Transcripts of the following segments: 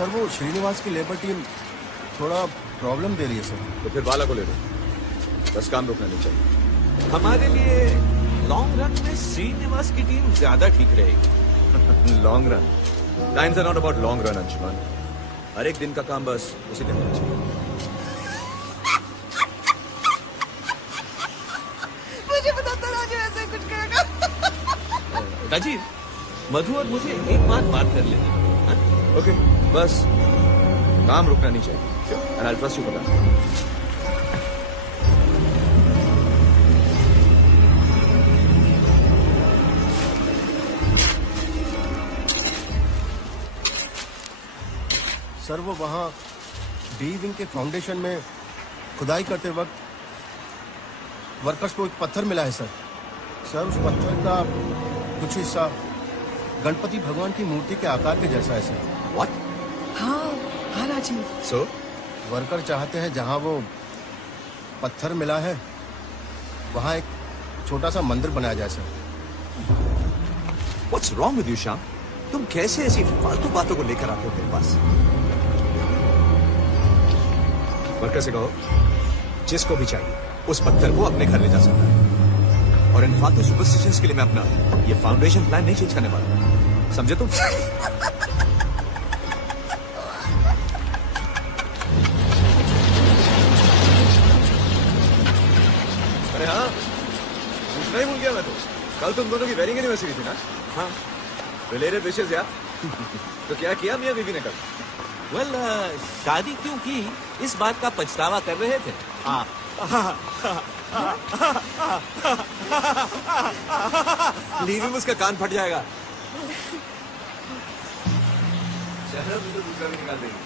Sir वो श्रीनिवास की labour team थोड़ा प्रॉब्लम दे रही है सर। तो फिर बाला को ले लो, बस काम रुकना नहीं चाहिए। हमारे लिए लॉन्ग रन में श्रीनिवास की टीम ज्यादा ठीक रहेगी। Long run, times are not about long run Anshuman. हर एक दिन का काम बस उसी दिन होना चाहिए। मुझे पता था राजू ऐसे कुछ करेगा। राजीव, मधु और मुझे एक बात कर लेनी है। ओके, बस काम रुकना नहीं चाहिए। And I trust you for that. Sir वो वहाँ डी विंग के फाउंडेशन में खुदाई करते वक्त वर्कर्स को एक पत्थर मिला है सर। सर उस पत्थर का कुछ हिस्सा गणपति भगवान की मूर्ति के आकार के जैसा है सर। व्हाट? हाँ राजीव। सो वर्कर चाहते हैं जहाँ वो पत्थर मिला है वहाँ एक छोटा सा मंदिर बनाया जाए sir. What's wrong with you, Shyam? तुम कैसे ऐसी फालतू बातों को लेकर आते हो मेरे पास? वर्कर से कहो जिसको भी चाहिए उस पत्थर को अपने घर ले जा सकता है। और इन फालतू सुपरस्टिशंस के लिए मैं अपना ये फाउंडेशन प्लान नहीं चेंज करने वाला, समझे तुम? अरे हाँ, पूछना ही भूल गया मैं तो। कल तुम दोनों की वेडिंग एनिवर्सरी थी ना? हाँ। रिलेटेड विशेष यार। तो क्या किया मियां बीवी ने कल? वेल, शादी क्यों की इस बात का पछतावा कर रहे थे। लीविंग उसका कान फट जाएगा। शहर में तो दूसरा भी निकाल देंगे।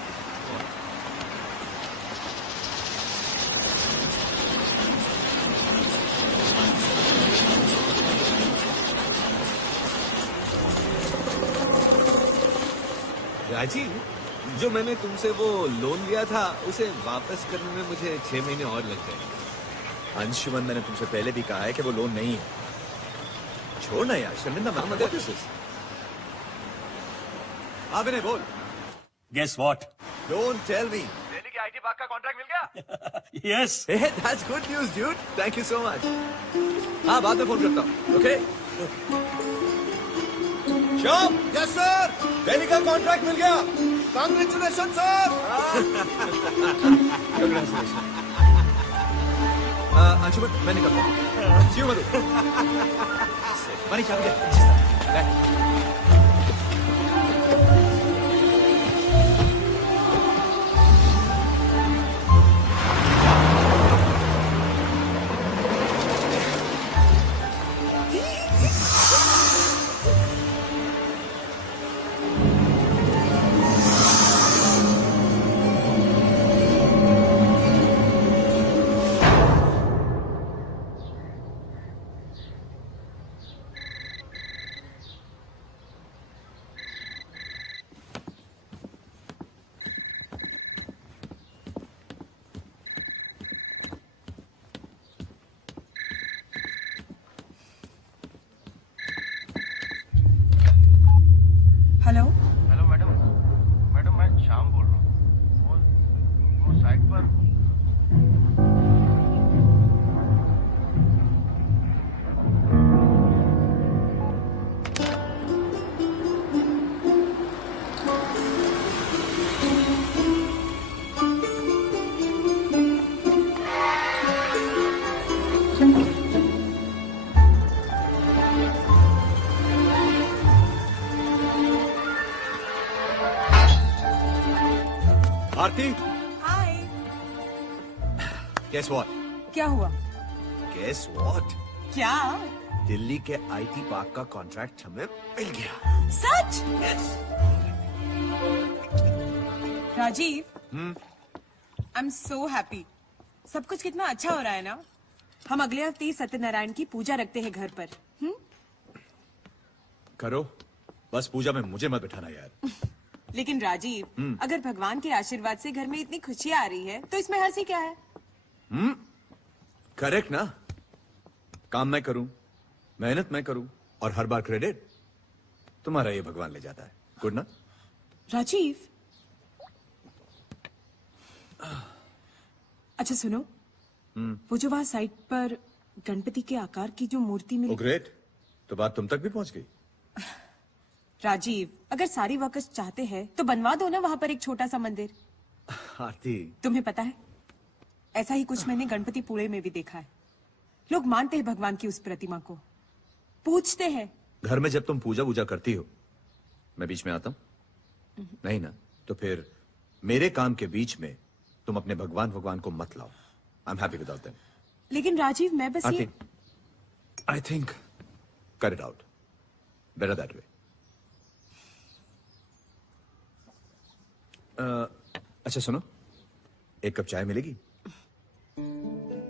राजीव, जो मैंने तुमसे वो लोन लिया था उसे वापस करने में मुझे 6 महीने और लग जाएंगे। अंशुमन, मैंने तुमसे पहले भी कहा है कि वो लोन नहीं है। छोड़ना यार, शर्मिंदा मत कर। हाँ विनय बोल। Guess what? Don't tell me. Delhi के आईटी पार्क का कॉन्ट्रैक्ट मिल गया? Yes. Hey, that's good news, dude. Thank you so much. हाँ, बाद में फोन करता हूँ. Okay? Shyam. Yes sir. Delhi का कॉन्ट्रैक्ट मिल गया. Congratulation sir. Congratulations. अंशुमन, मैं निकलता हूँ. See you, मधु. मनीष, आ गया। Hello hello madam. मैडम मैं श्याम बोल रहा हूँ। वो साइट पर आरती. हाय। Guess what? क्या हुआ? Guess what? क्या? दिल्ली के आईटी पार्क का कॉन्ट्रैक्ट हमें मिल गया. सच? Yes. Rajeev, I am so happy. सब कुछ कितना अच्छा हो रहा है ना। हम अगले हफ्ते ही सत्यनारायण की पूजा रखते हैं घर पर। करो, बस पूजा में मुझे मत बिठाना यार. लेकिन राजीव, अगर भगवान के आशीर्वाद से घर में इतनी खुशियाँ आ रही है तो इसमें हंसी क्या है? करेक्ट ना. काम मैं करूं, मेहनत मैं करूं और हर बार क्रेडिट तुम्हारा ये भगवान ले जाता है. गुड ना? राजीव, अच्छा सुनो, वो जो वहाँ साइट पर गणपति के आकार की जो मूर्ति ओ मिली। ग्रेट, तो बात तुम तक भी पहुंच गई। राजीव, अगर सारी वर्कर्स चाहते हैं तो बनवा दो ना वहाँ पर एक छोटा सा मंदिर। आरती, तुम्हें पता है, ऐसा ही कुछ मैंने गणपति पुणे में भी देखा है। लोग मानते हैं भगवान की उस प्रतिमा को, पूछते हैं। घर में जब तुम पूजा वूजा करती हो, मैं बीच में आता हूं? नहीं ना, तो फिर मेरे काम के बीच में तुम अपने भगवान को मत लाओ। I am happy without them. लेकिन राजीव, मैं बस ये। I think cut it out, better that way. अच्छा सुनो, एक कप चाय मिलेगी?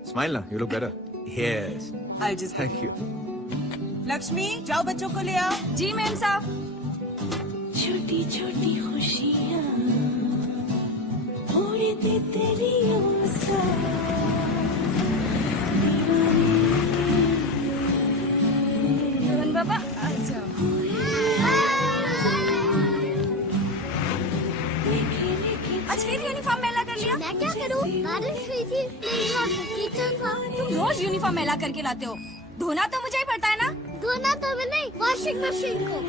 स्माइल ना, you look better. Yes, I'll just- thank you. Lakshmi, जाओ बच्चों को ले आओ। जी मैम साहब। छोटी छोटी खुशियाँ उड़ती तेरी मुस्कान बाबा आ जाओ। आज फिर यूनिफॉर्म मैला कर लिया। मैं क्या करूं? बारिश हुई थी, नहीं और कीचड़ था। तुम रोज यूनिफॉर्म मैला करके लाते हो, धोना तो मुझे ही पड़ता है ना। धोना तो मैं नहीं, वॉशिंग मशीन को।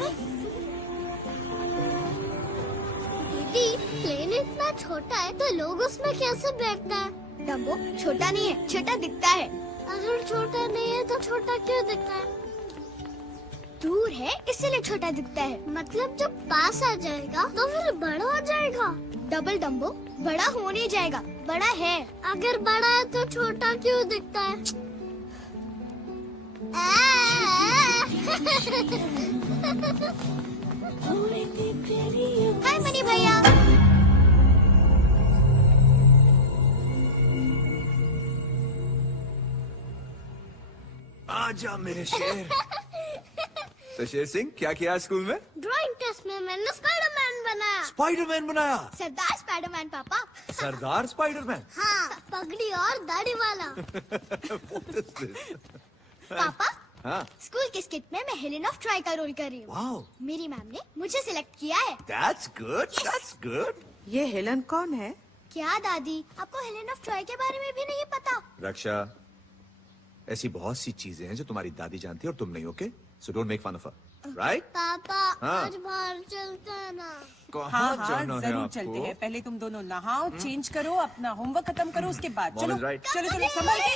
दीदी, प्लेन इतना छोटा है तो लोग उसमें कैसे बैठता है? डम्बो छोटा नहीं है, छोटा दिखता है। अगर छोटा नहीं है तो छोटा क्यों दिखता है? दूर है इसलिए छोटा दिखता है। मतलब जब पास आ जाएगा तो फिर बड़ा हो जाएगा। डबल डम्बो बड़ा हो नहीं जाएगा, बड़ा है। अगर बड़ा है तो छोटा क्यों दिखता है? हाय मनी भैया। आजा मेरे शेर। तो शेर सिंह, क्या किया स्कूल में? ड्राइंग टेस्ट में मैंने स्पाइडरमैन बनाया। स्पाइडरमैन बनाया। सरदार स्पाइडरमैन पापा। सरदार स्पाइडरमैन। हाँ, पगड़ी और दाढ़ी वाला। What is this? पापा, हाँ, स्कूल के स्किट में मैं हेलेन ऑफ ट्रॉय का रोल कर रही हूँ। wow, मेरी मैम ने मुझे सिलेक्ट किया है। that's good, that's good. ये हेलन कौन है? क्या दादी, आपको हेलेन ऑफ ट्रॉय के बारे में भी नहीं पता? रक्षा, ऐसी बहुत सी चीजें हैं जो तुम्हारी दादी जानती है और तुम नहीं, okay? So don't make fun of her, right? पापा, हाँ। आज बाहर चलते हैं ना। हाँ कहाँ हाँ, जाना है जरूर आपको? चलते हैं। पहले तुम दोनों नहाओ, चेंज करो, अपना होमवर्क खत्म करो, उसके बाद Mom चलो is right. चलो चलो संभल के।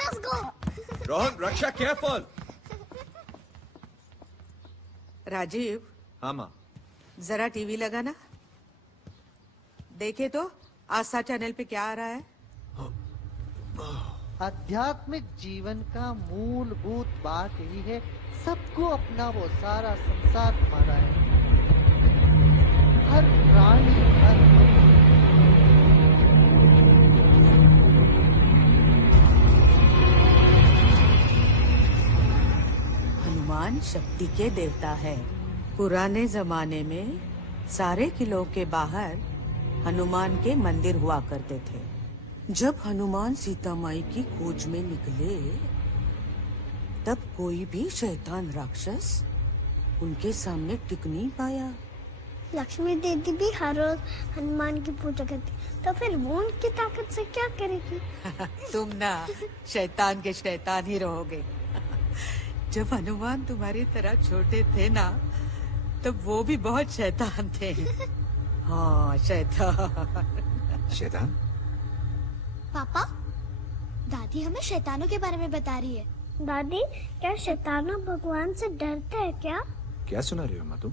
Let's go. Rohan, Raksha, careful. Rajiv, हाँ माँ। जरा टीवी लगाना। देखे तो आस्था चैनल पे क्या आ रहा है? आध्यात्मिक जीवन का मूलभूत बात यही है, सबको अपना वो सारा संसार तुम्हारा है। हर प्राणी, हर हनुमान शक्ति के देवता है। पुराने जमाने में सारे किलों के बाहर हनुमान के मंदिर हुआ करते थे। जब हनुमान सीता माई की खोज में निकले, तब कोई भी शैतान राक्षस उनके सामने टिक नहीं पाया। लक्ष्मी दीदी भी हर रोज हनुमान की पूजा करती, तो फिर वो उनकी ताकत से क्या करेगी? तुम ना शैतान के शैतान ही रहोगे। जब हनुमान तुम्हारी तरह छोटे थे ना, तब वो भी बहुत शैतान थे। हाँ, शैतान। शैतान? पापा, दादी हमें शैतानों के बारे में बता रही है। दादी, क्या शैतान भगवान से डरते हैं क्या? क्या सुना रही हो माँ तुम?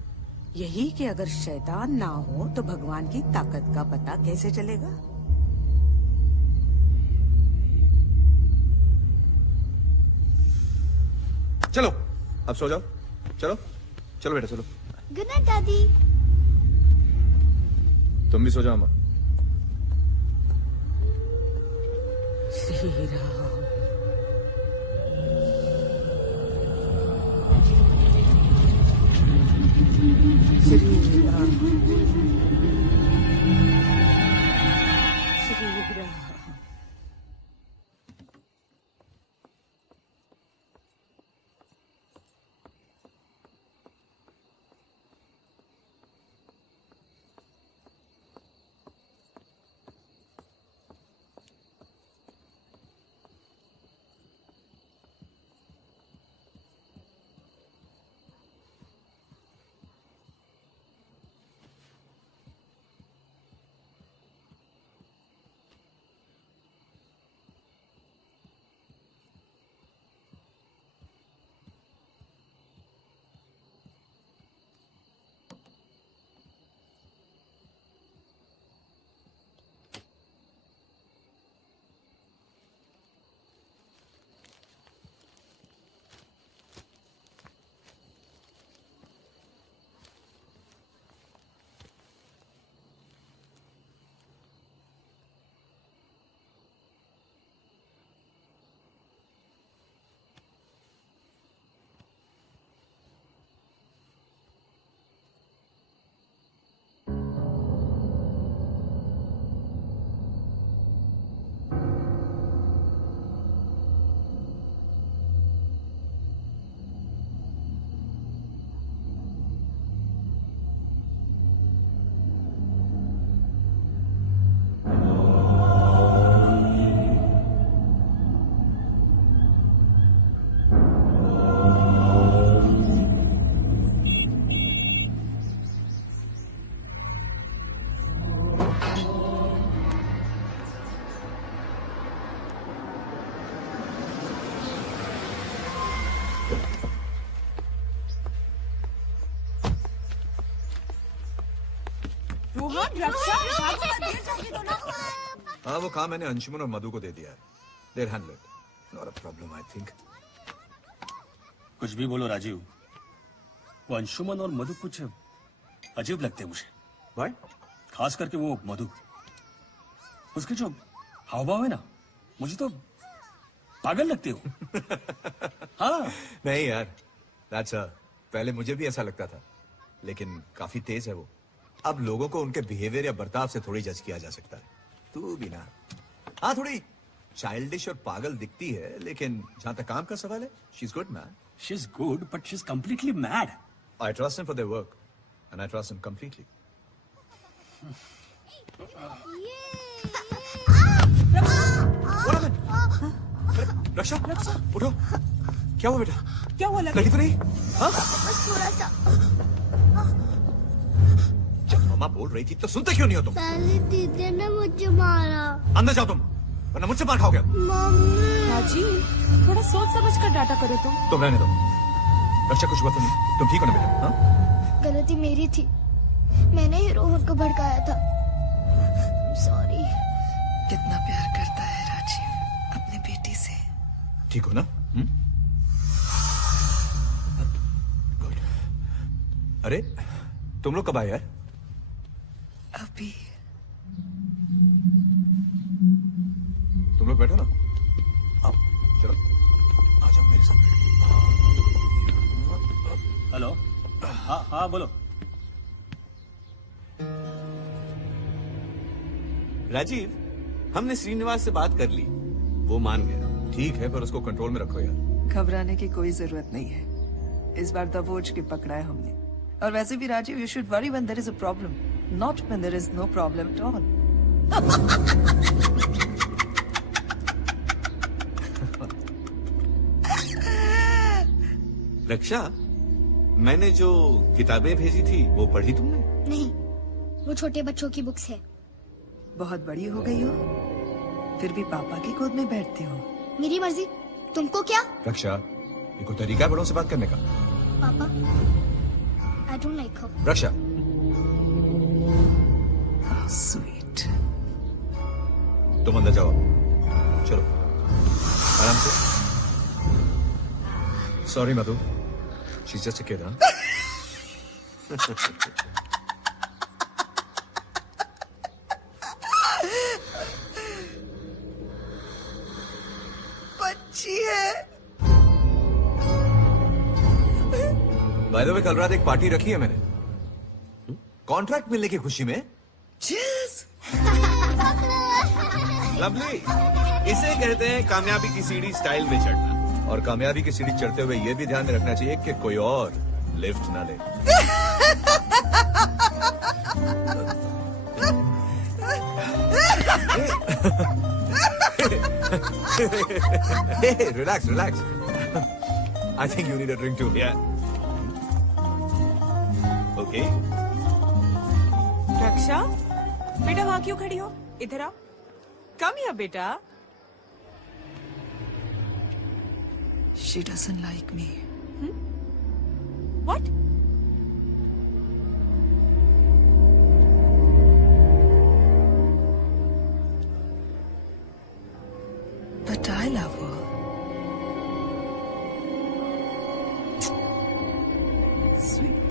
यही कि अगर शैतान ना हो तो भगवान की ताकत का पता कैसे चलेगा? चलो, अब सो जाओ। चलो, चलो बेटा चलो। गुड नाइट दादी। तुम भी सो जाओ माँ। श्री राम। श्री राम। श्री राम। रक्षा भागो मत, गिर जाओगी तो ना। हाँ, वो काम मैंने अंशुमन और मधु को दे दिया है। They'll handle it. Not a problem, I think. कुछ भी बोलो राजीव, वो अंशुमन और मधु कुछ अजीब लगते हैं मुझे। Why? खास करके वो मधु, उसके जो हाव भाव है ना, मुझे तो पागल लगते हो। हाँ। नहीं यार, that's पहले मुझे भी ऐसा लगता था, लेकिन काफी तेज है वो। अब लोगों को उनके बिहेवियर या बर्ताव से थोड़ी जज किया जा सकता है। तू भी ना, हाँ थोड़ी चाइल्डिश और पागल दिखती है, लेकिन जहां तक काम का सवाल है, she's good man. She's good, but she's completely mad. I trust them for their work, and I trust them completely. रक्षा, उठो। क्या हुआ बेटा? क्या हुआ? लगी तो नहीं? हाँ? थोड़ा सा। जब मम्मा बोल रही थी तो सुनते क्यों नहीं हो तुम? पहले दीदी ने मुझे मारा। अंदर जाओ तुम, वरना मुझसे मार खाओगे। मम्मी। राजीव, थोड़ा सोच समझ कर डाटा करो तुम रहने दो। रक्षा, कुछ हुआ तो नहीं? तुम ठीक हो ना बेटा? हाँ? गलती मेरी थी, मैंने ही रोहन को भड़काया था। सॉरी। कितना प्यार करता है राजीव अपनी बेटी से। ठीक हो ना? गुड। अरे तुम लोग कब आए यार? अभी। तुम लोग बैठो ना, आओ चलो, आ जाओ मेरे साथ। हेलो। हाँ हाँ बोलो। राजीव, हमने श्रीनिवास से बात कर ली, वो मान गया। ठीक है, पर उसको कंट्रोल में रखो यार। घबराने की कोई जरूरत नहीं है, इस बार दबोच के पकड़ा है हमने। और वैसे भी Rajiv, you should worry when there is a problem, not when there is no problem at all. Raksha, मैंने जो किताबें भेजी थी वो पढ़ी तुमने? नहीं, वो छोटे बच्चों की बुक्स है। बहुत बड़ी हो गई हो, फिर भी पापा की गोद में बैठती हो। मेरी मर्जी, तुमको क्या? रक्षा, ये कोई तरीका है बड़ों से बात करने का? पापा, I don't like her. Raksha, how sweet. तुम अंदर जाओ, चलो आराम से। Sorry Madhu, she's just a kid, huh? बच्ची है। बाय द वे, कल रात एक पार्टी रखी है मैंने, कॉन्ट्रैक्ट मिलने की खुशी में। लवली, इसे कहते हैं कामयाबी की सीढ़ी स्टाइल में चढ़ना। और कामयाबी की सीढ़ी चढ़ते हुए ये भी ध्यान में रखना चाहिए कि कोई और लिफ्ट ना ले। Hey, relax, relax. I think you need a drink too. Yeah. Okay. रक्षा, बेटा वहाँ क्यों खड़ी हो? इधर आओ। कम हियर बेटा। She doesn't like me. What? But I love her. Sweet.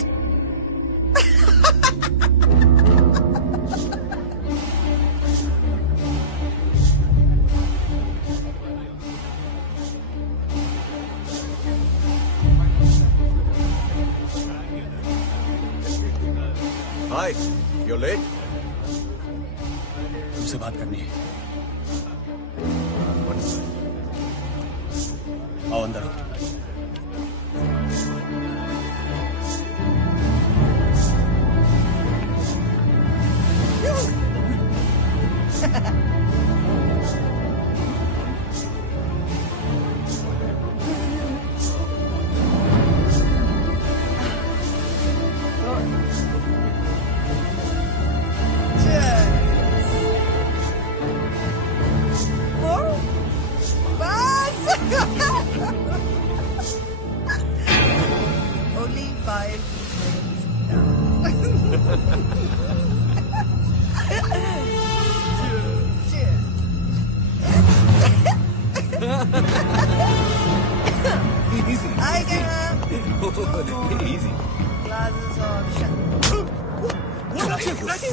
Hi, you're late. तुमसे बात करनी है। आओ अंदर। इजी।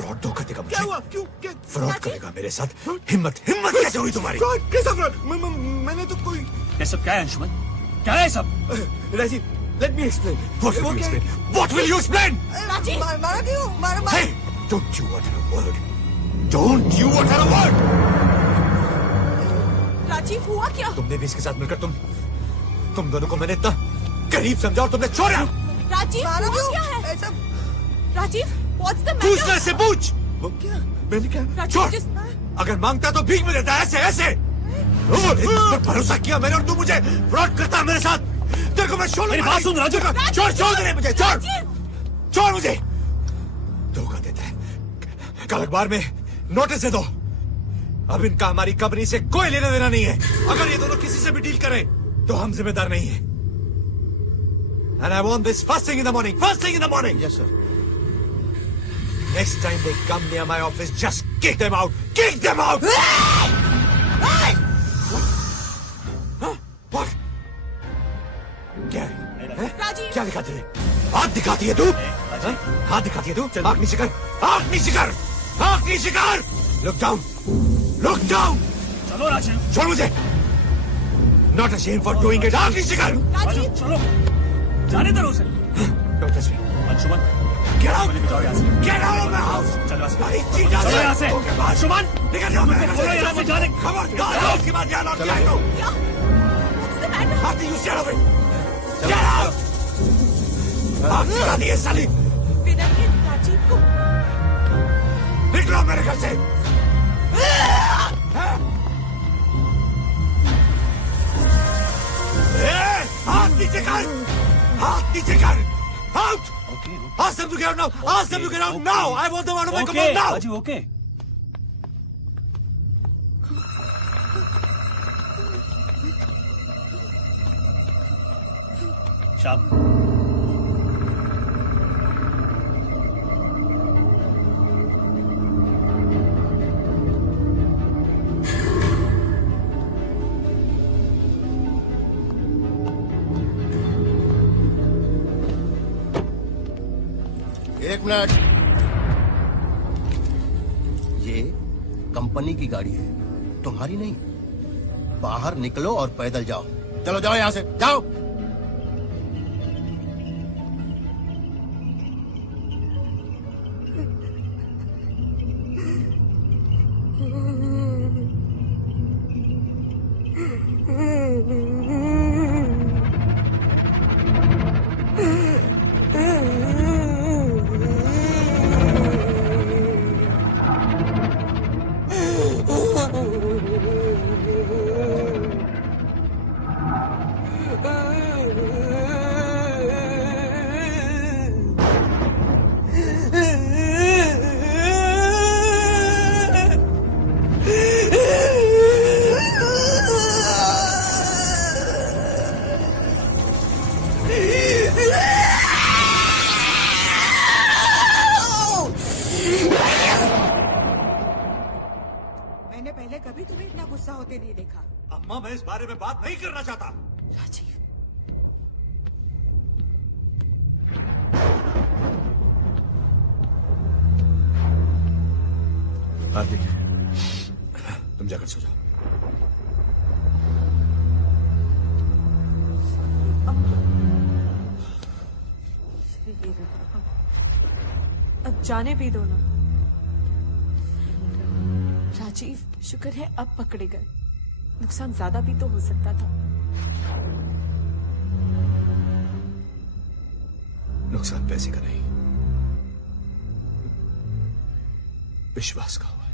फ्रॉड धोखा देगा क्या मुझे। हुआ? क्यों? फ्रॉड करेगा मेरे साथ। हिम्मत कैसे हुई तुम्हारी? फ्रॉड? कैसा फ्रॉड? मैंने तो कोई ये सब क्या है अंशुमन? क्या है सब? Rajiv, let me explain. What will you explain? What will you explain? Rajiv, मारा क्यों? मारा Hey, don't you utter a word. Don't you utter a word. Rajiv हुआ क्या? तुमने भी इसके साथ मिलकर तुम दोनों को मैंने इतना करीब समझा और तुमने छोड़ा। राजीव हुआ क्या है? राजीव, what's the पूछना matter? से पूछ। वो क्या? मैंने क्या? राजीव, छोड़। just अगर मांगता तो भीख में देता, ऐसे ऐसे। तुम पर भरोसा किया मैंने और तू मुझे फ्रॉड करता है मेरे साथ। तेरे को मैं छोड़ मेरी बात सुन राजू। छोड़ दे मुझे, छोड़ मुझे। धोखा देता है। कल अखबार में नोटिस दे दो। अब इनका हमारी कंपनी से कोई लेना देना नहीं है। अगर ये दोनों किसी से भी डील करें तो हम जिम्मेदार नहीं है। And I want this first thing in the morning. First thing in the morning. Yes, sir. Next time they come near my office, just kick them out. Kick them out. What? क्या है? राजीव, क्या दिखाती है? हाथ दिखाती है तू? हाँ? हाथ दिखाती है तू? आँख नीचे कर, आँख नीचे कर, आँख नीचे कर। Look down, look down. चलो राजीव। छोड़ मुझे। Not ashamed for doing it. आँख नीचे कर। राजीव चलो। जाने दो उसे। Don't touch me. Anshuman, Get out. मुझे बताओ यहाँ से। Get out of my house. चलो यहाँ से। बड़ी चीज़ चलो यहाँ से। अंशुमन, निकल जाओ मेरे घर बोलो यहाँ से जाने। खबरदार उसके बाद यहाँ लौट के आए तो। what's the matter? After you shut up it. Get out. आग लगा दी है साली। बिना के राजीव को निकलो मेरे घर से। हाथ नीचे कर, हाथ नीचे कर। Out. Ask them to get out now. Ask them to get out now. I want them out of my compound now. Rajeev okay. शाम। एक मिनट। ये कंपनी की गाड़ी है, तुम्हारी नहीं। बाहर निकलो और पैदल जाओ। चलो जाओ यहाँ से, जाओ। मैंने पहले कभी तुम्हें इतना गुस्सा होते नहीं देखा। अम्मा मैं इस बारे में बात नहीं करना चाहता। राजीव, हार्दिक, तुम जाकर सो जाओ। अब जाने भी दो ना। राजीव, शुक्र है अब पकड़े गए। नुकसान ज्यादा भी तो हो सकता था। नुकसान पैसे का नहीं, विश्वास का हुआ है।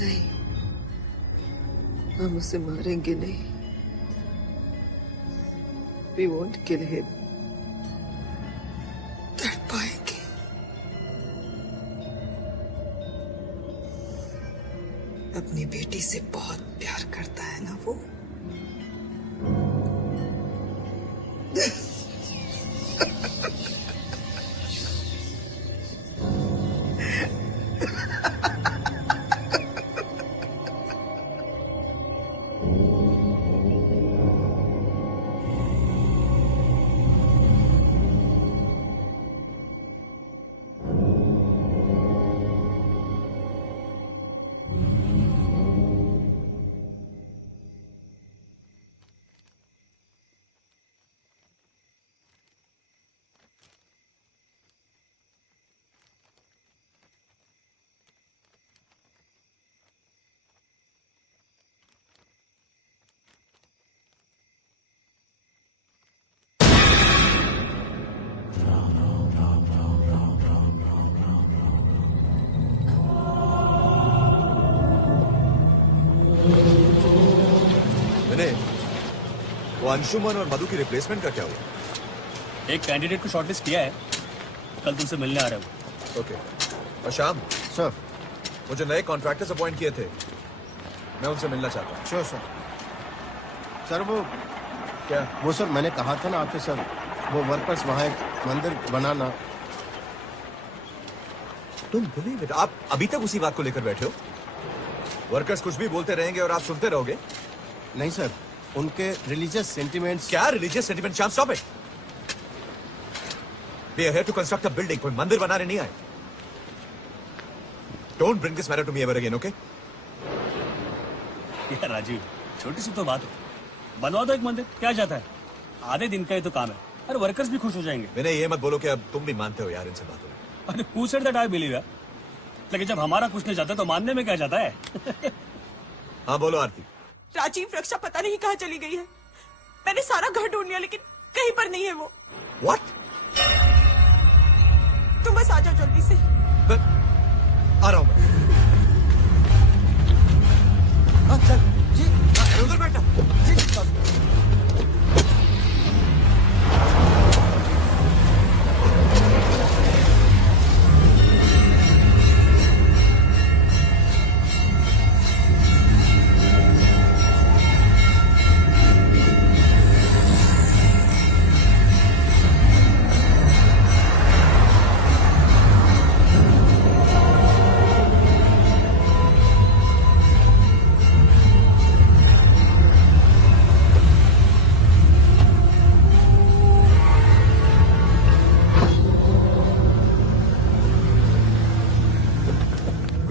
नहीं, हम उसे मारेंगे नहीं। We won't kill him. तड़पाएंगे। अपनी बेटी से बहुत प्यार करता है ना वो। वो अंशुमन और मधु की रिप्लेसमेंट का क्या हुआ? एक कैंडिडेट को शॉर्टलिस्ट किया है, कल तुमसे मिलने आ रहा है। ओके। और शाम सर। वो जो नए कॉन्ट्रैक्टर्स अपॉइंट किए थे, मैं उनसे मिलना चाहता हूँ। Sure sir. सर वो क्या? वो सर मैंने कहा था ना आपसे सर, वो वर्कर्स वहाँ एक मंदिर बनाना। तुम बिलीव इट, आप अभी तक उसी बात को लेकर बैठे हो? वर्कर्स कुछ भी बोलते रहेंगे और आप सुनते रहोगे? नहीं सर, उनके रिलीजियस सेंटिमेंट्स। क्या रिलीजियस सेंटिमेंट? शाम stop it. We are here to construct a building, कोई मंदिर बनाने नहीं आए। Don't bring this matter to me ever again, okay? यार राजीव, छोटी सी तो बात है, बनवा दो एक मंदिर, क्या जाता है? आधे दिन का ही तो काम है, अरे वर्कर्स भी खुश हो जाएंगे। मैंने ये मत बोलो कि अब तुम भी मानते हो यार इन सब बातों में। अरे who said that I believe है? लेकिन जब हमारा कुछ नहीं जाता तो मानने में क्या जाता है? हाँ बोलो आरती। राजीव, रक्षा पता नहीं कहाँ चली गई है। मैंने सारा घर ढूंढ लिया लेकिन कहीं पर नहीं है वो। What? तुम बस आ जाओ जल्दी से। आ रहा हूँ मैं। हाँ चल जी, उधर बैठा जी।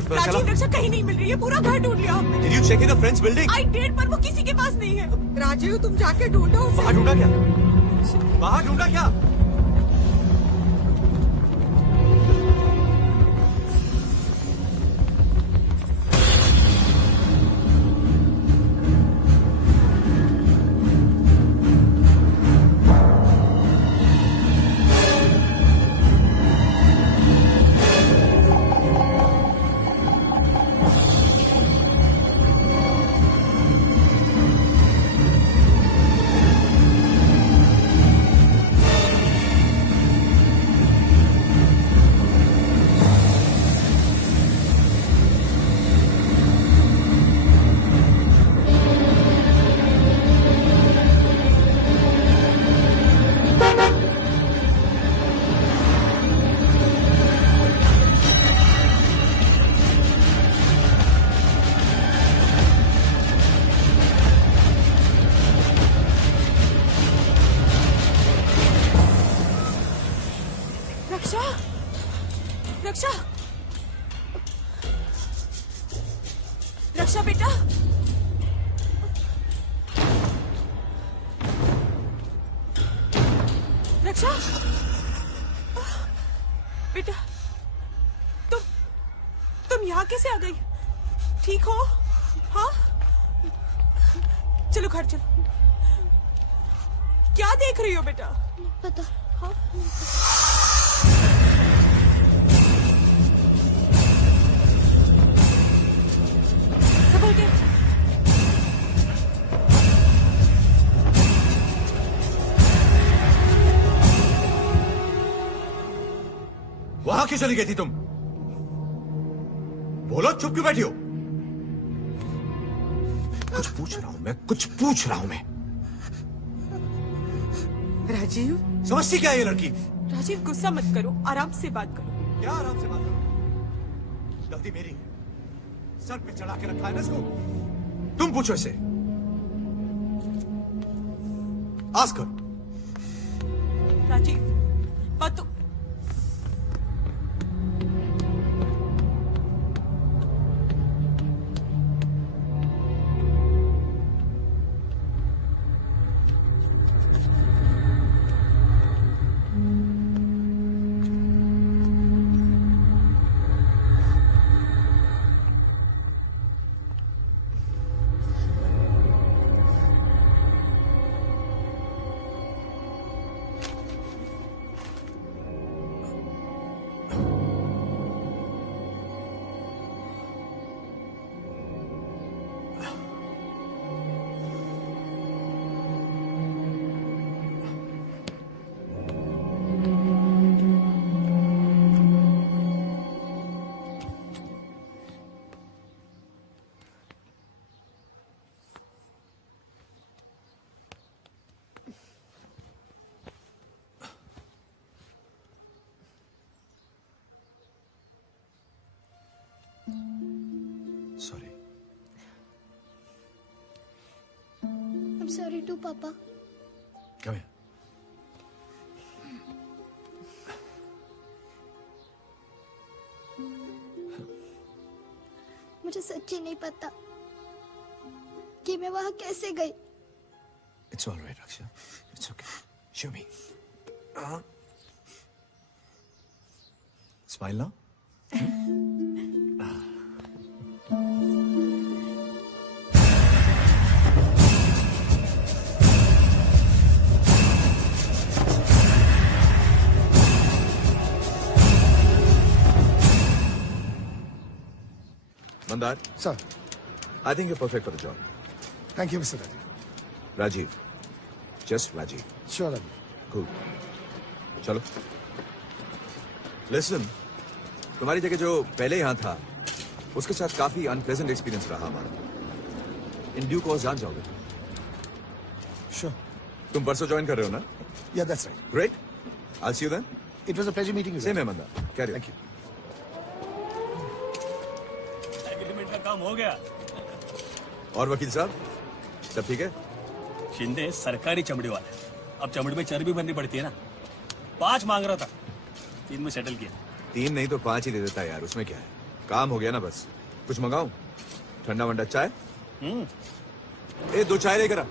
राजीव, रक्षा कहीं नहीं मिल रही है, पूरा घर ढूंढ लिया हमने। Did you check in the friend's building? I did, पर वो किसी के पास नहीं है। राजीव, तुम जाके ढूंढो उसे। बाहर ढूंढा क्या? बाहर ढूंढा क्या? रक्षा, रक्षा बेटा, रक्षा बेटा, तुम यहाँ कैसे आ गई? ठीक हो? हाँ, चलो घर चलो। क्या देख रही हो बेटा? पता। हाँ? क्यों चली गई थी तुम? बोलो, चुप क्यों बैठी हो? कुछ पूछ रहा हूं मैं, कुछ पूछ रहा हूं मैं। राजीव, समझती क्या है ये लड़की? राजीव गुस्सा मत करो, आराम से बात करो। क्या आराम से बात करो? गलती मेरी है, सर पे चढ़ा के रखा है ना इसको। तुम पूछो इसे, आस्क कर। राजीव, बात तो सॉरी। I'm sorry too, पापा। Come here. मुझे सच्ची नहीं पता कि मैं वहां कैसे गई। It's all right, Akshay. It's okay. Show me. Smile now. Mandar, Sir, I think you're perfect for the job. thank you, Mr. Rajiv. Rajiv. Just Rajiv. Sure, Rajiv. Cool. चलो। Listen, तुम्हारी जगह जो पहले यहाँ था, उसके साथ काफी अनप्लेजेंट एक्सपीरियंस रहा हमारा। इन ड्यू कोर्स जान जाओगे। Sure. तुम परसों ज्वाइन कर रहे हो ना? Yeah, that's right. Great. I'll see you then. It was a pleasure meeting you. Same है मंदा। Carry on. Thank you. Agreement का काम हो गया। और वकील साहब, सब ठीक है? शिंदे सरकारी चमड़ी वाला है। अब चमड़ी में चर्बी भरनी पड़ती है ना। 5 मांग रहा था, 3 में सेटल किया। 3 नहीं तो 5 ही दे देता यार, उसमें क्या है? काम हो गया ना बस। कुछ मंगाऊं? ठंडा वंडा चाय? ए 2 चाय लेकर आ।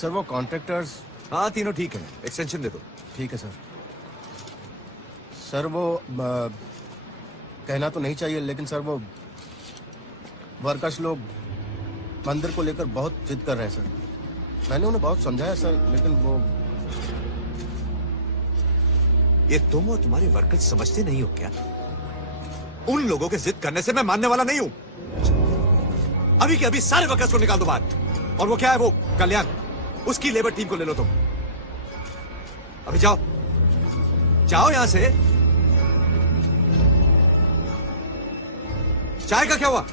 सर वो कॉन्ट्रैक्टर्स। हाँ तीनों ठीक है, एक्सटेंशन दे दो। ठीक है सर। सर वो कहना तो नहीं चाहिए लेकिन सर वो वर्कर्स लोग मंदिर को लेकर बहुत जिद कर रहे हैं सर। मैंने उन्हें बहुत समझाया सर, लेकिन वो ये तुम और तुम्हारे वर्कर्स समझते नहीं हो क्या? उन लोगों के जिद करने से मैं मानने वाला नहीं हूं। अभी के अभी सारे वर्कर्स को निकाल दो बाहर। और वो क्या है, वो कल्याण, उसकी लेबर टीम को ले लो तुम। अभी जाओ, जाओ यहां से। चाय का क्या हुआ?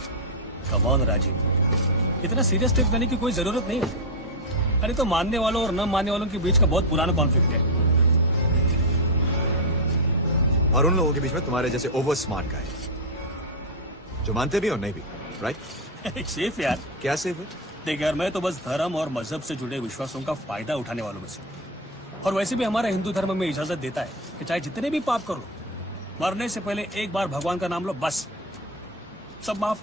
कम ऑन राजीव, इतना सीरियस स्टेप लेने की कोई जरूरत नहीं है। अरे तो मानने वालों और न मानने वालों के बीच का बहुत पुराना कॉन्फ्लिक्ट है। और उन लोगों के बीच में तुम्हारे जैसे ओवर स्मार्ट का है, जो मानते भी और नहीं भी, राइट? सेफ यार। क्या सेफ है? देख यार, मैं तो बस धर्म और मजहब से जुड़े विश्वासों का फायदा उठाने वालों में से। और वैसे भी हमारा हिंदू धर्म में इजाजत देता है कि चाहे जितने भी पाप कर लो, मरने से पहले एक बार भगवान का नाम लो, बस सब माफ।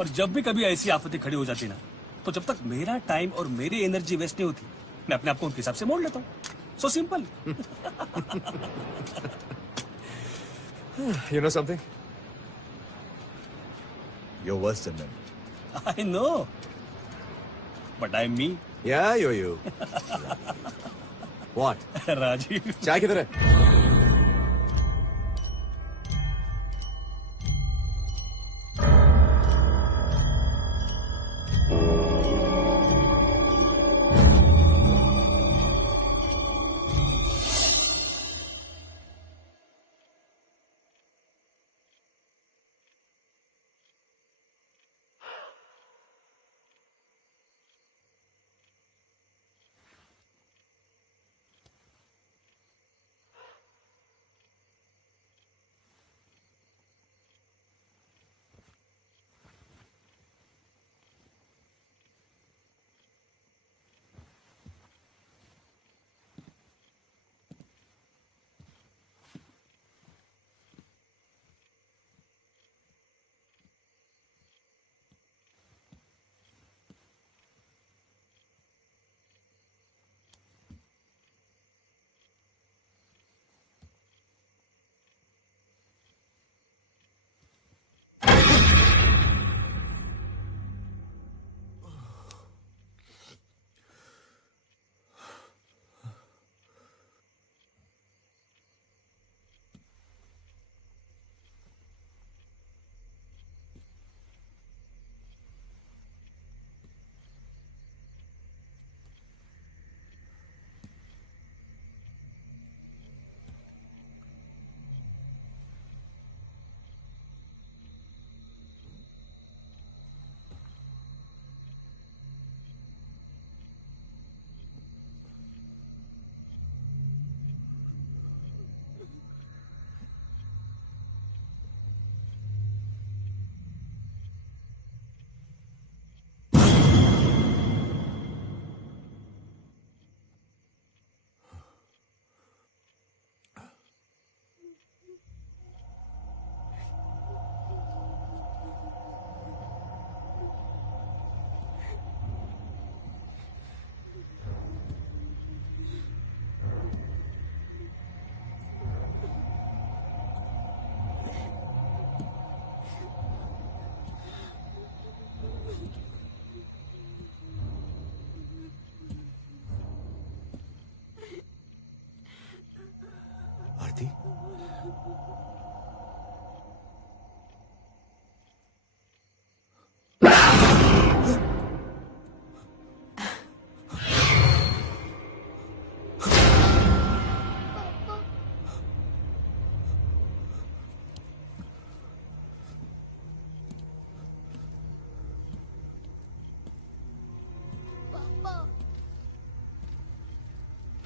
और जब भी कभी ऐसी आफतें खड़ी हो जाती ना, तो जब तक मेरा टाइम और मेरी एनर्जी वेस्ट नहीं होती, मैं अपने आप को उनके हिसाब से मोड़ लेता हूँ। So simple. You know something? You're worse than them. I know, but I'm me. Yeah, you're you. What? Rajeev, चाय किधर है?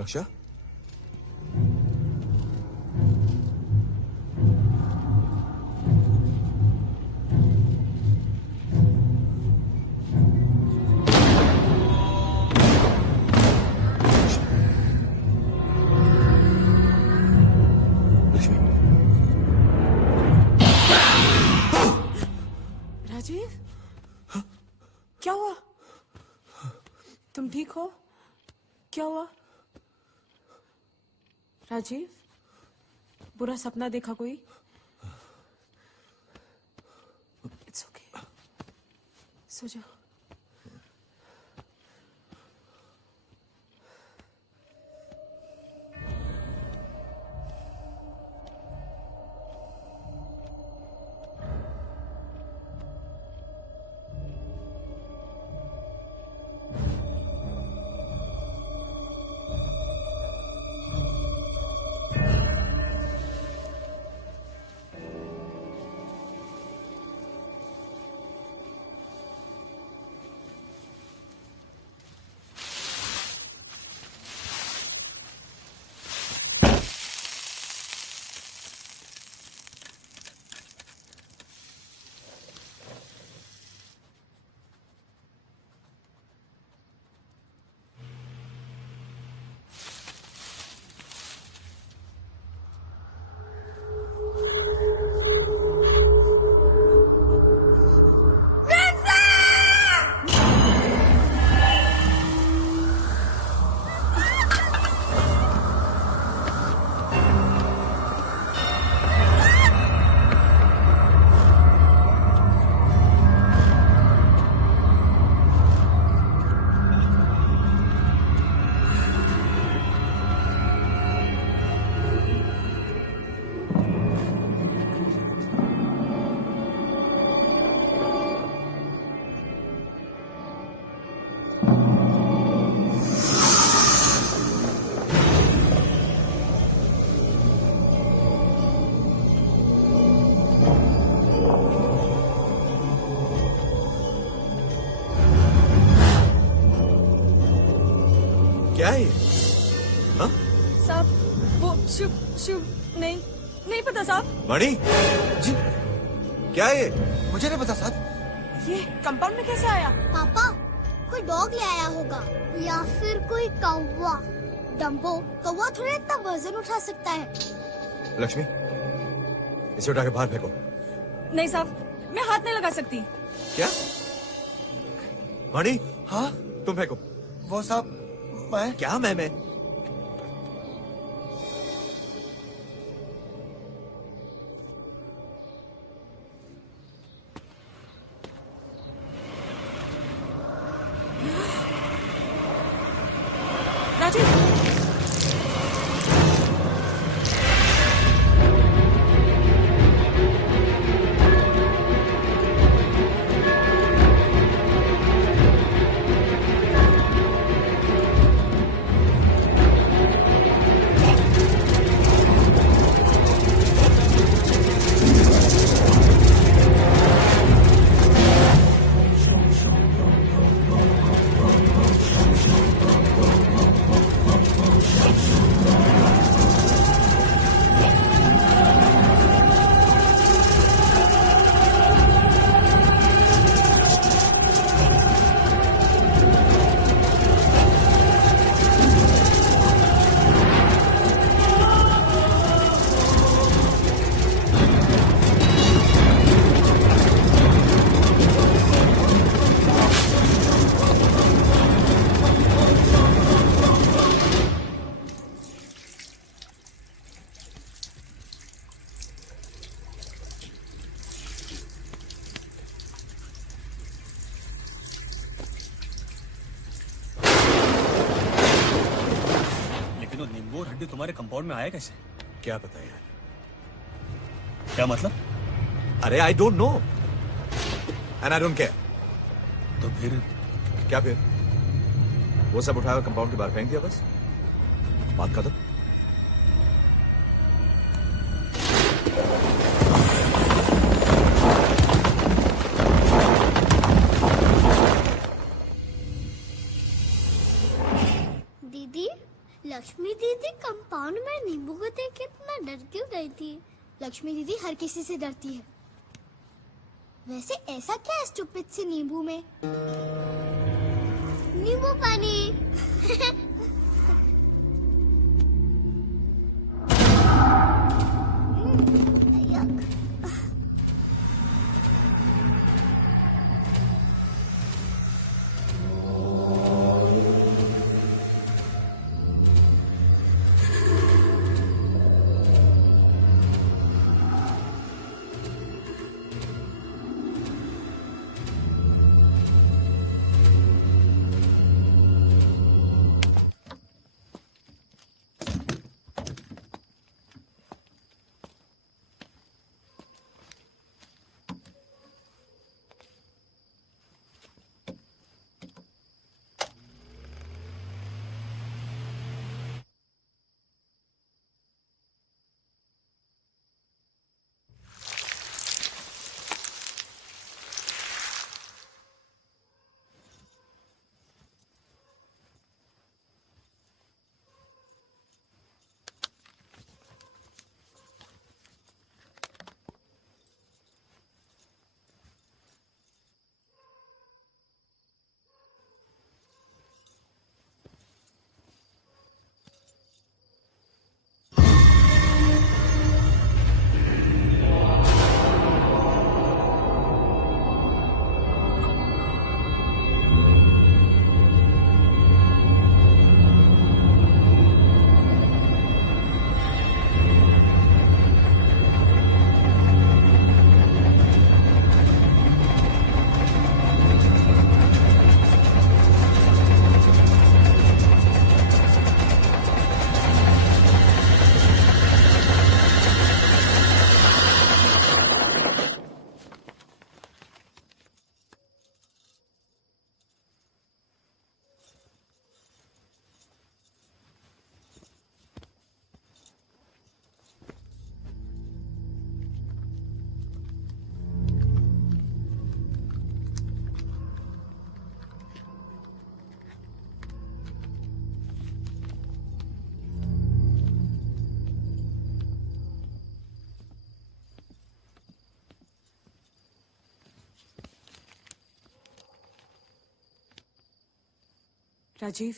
रक्षा, राजीव, क्या हुआ? तुम ठीक हो? क्या हुआ? राजीव, बुरा सपना देखा कोई? इट्स ओके, सो जाओ। क्या है ये? हाँ? साहब, वो शुभ नहीं पता साहब। मणि जी क्या है ये? मुझे नहीं पता साहब। ये कंपाउंड में कैसे आया? पापा, कोई डॉग ले आया होगा या फिर कोई कौवा। डम्बो, कौवा थोड़ा इतना वजन उठा सकता है। लक्ष्मी, इसे उठा के बाहर फेंको। नहीं साहब, मैं हाथ नहीं लगा सकती। क्या? मणि, हाँ तुम फेंको। वो साहब, मैं क्या मैं राजीव, तुम्हारे कंपाउंड में आया कैसे? क्या पता यार। क्या मतलब? अरे I don't know and I don't care. तो फिर क्या फिर? वो सब उठाकर कंपाउंड के बाहर फेंक दिया, बस बात खत्म। दीदी, लक्ष्मी पावन में नींबू को देख के इतना डर क्यों गई थी? लक्ष्मी दीदी हर किसी से डरती है। वैसे ऐसा क्या है स्टूपिड से नींबू में? नींबू पानी। Rajiv,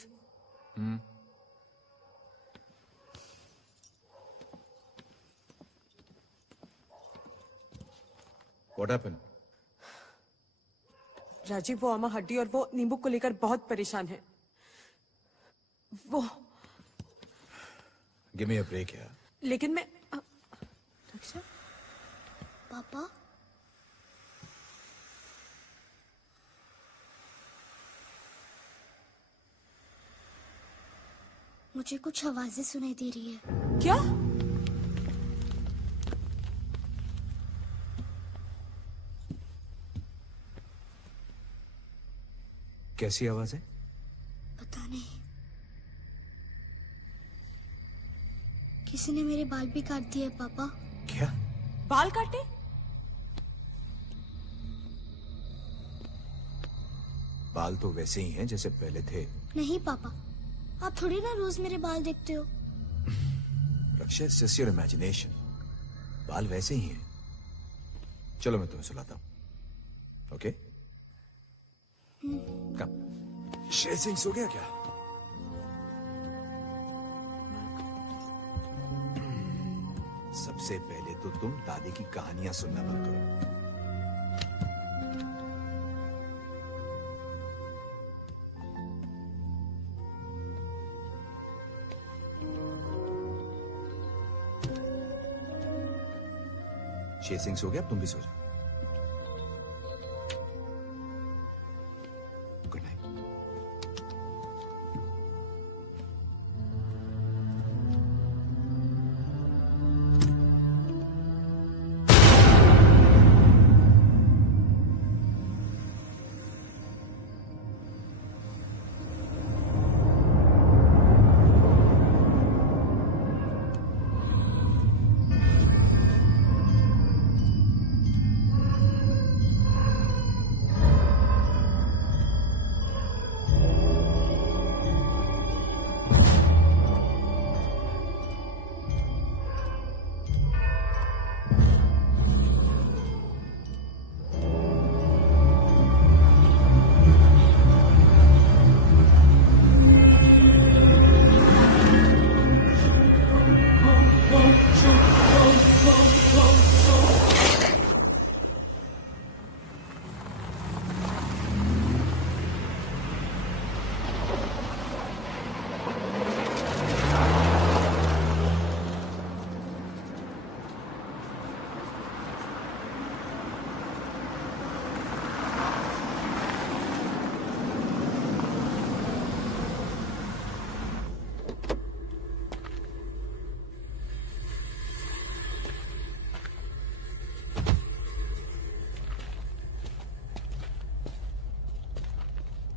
What happened? राजीव वो अम्मा हड्डी और वो नींबू को लेकर बहुत परेशान है। वो Give me a break यार। लेकिन मैं पापा मुझे कुछ आवाजें सुनाई दे रही है। क्या? कैसी आवाज है? पता नहीं, किसी ने मेरे बाल भी काट दिए पापा। क्या? बाल काटे? बाल तो वैसे ही हैं जैसे पहले थे। नहीं पापा, आप थोड़ी ना रोज मेरे बाल देखते हो। रक्षा, it's just your imagination। बाल वैसे ही हैं। चलो मैं तुम्हें सुलाता हूँ। ओके? कम। शेर सिंह सो गया क्या? सबसे पहले तो तुम दादी की कहानियां सुनना बंद करो। शेर सिंह सो गया, तुम भी सो जाओ। Good night.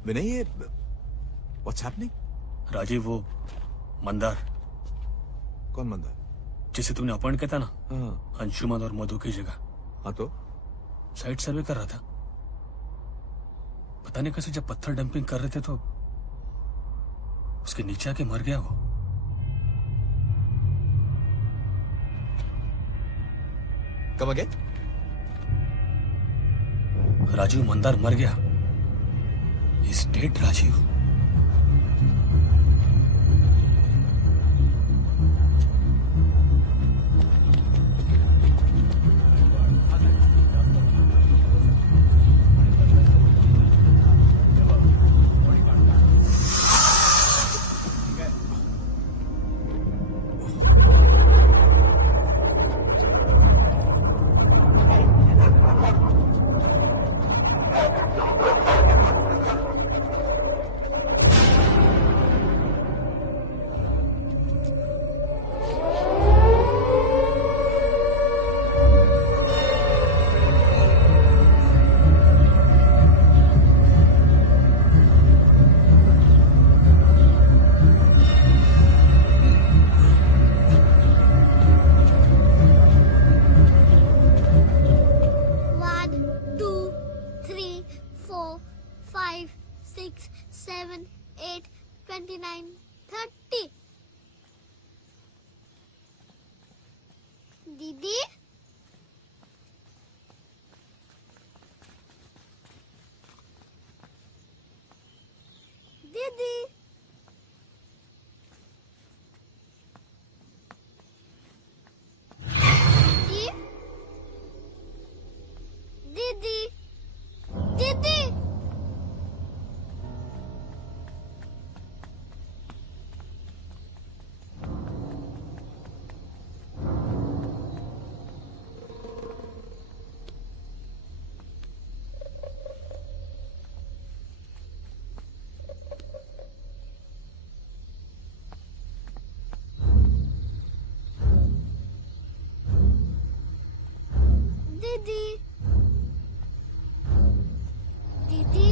विनय, ये व्हाट्स हैपनिंग? राजीव, वो मंदार, कौन मंदार? जिसे तुमने अपॉइंट किया था ना, हाँ अंशुमन और मधु की जगह, हाँ, तो साइट सर्वे कर रहा था। पता नहीं कैसे जब पत्थर डंपिंग कर रहे थे तो उसके नीचे आके मर गया वो। कब अगेन? राजीव मंदार मर गया। Is dead Rajeev. दीदी दीदी दीदी दीदी दीदी दीदी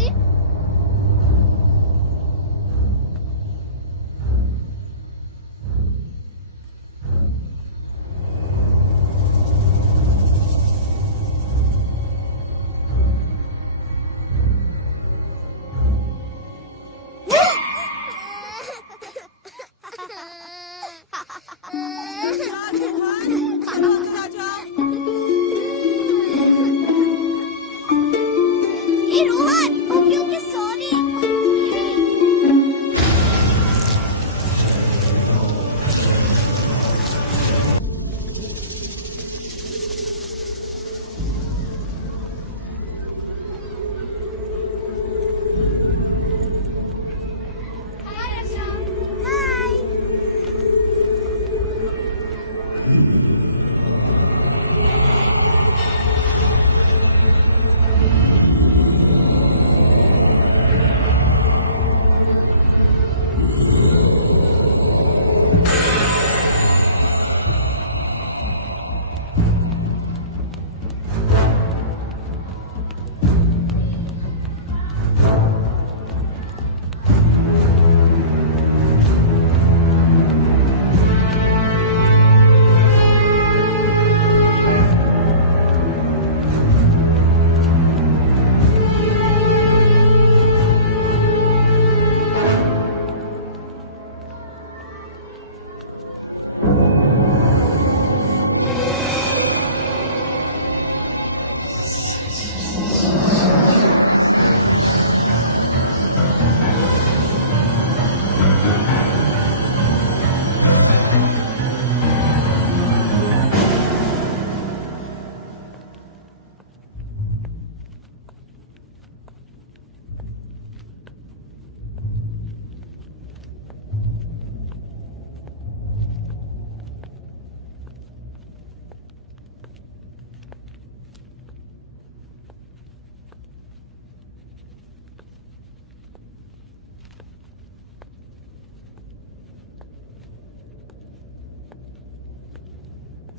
ये Rohan okay okay sorry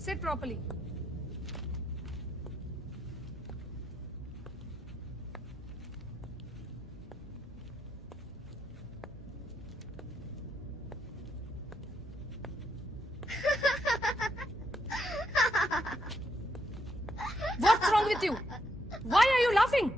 Sit properly. What's wrong with you? Why are you laughing?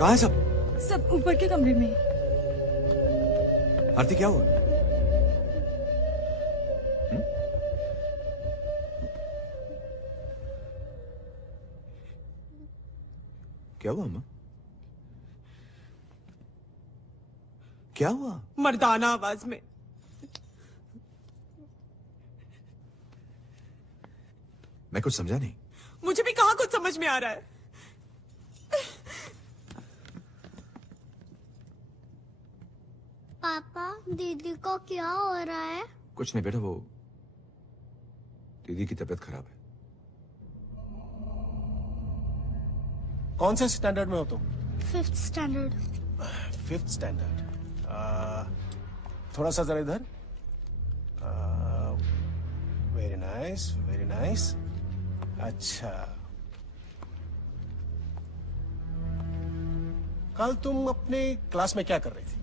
कहाँ है सब? सब ऊपर के कमरे में। आरती क्या हुआ? क्या हुआ अम्मा? क्या हुआ? मर्दाना आवाज में। मैं कुछ समझा नहीं। मुझे भी कहाँ कुछ समझ में आ रहा है। पापा दीदी को क्या हो रहा है? कुछ नहीं बेटा, वो दीदी की तबीयत खराब है। कौन से स्टैंडर्ड में हो तुम? 5th standard. 5th standard. थोड़ा सा जरा इधर। Very nice, very nice. अच्छा, कल तुम अपने क्लास में क्या कर रही थी?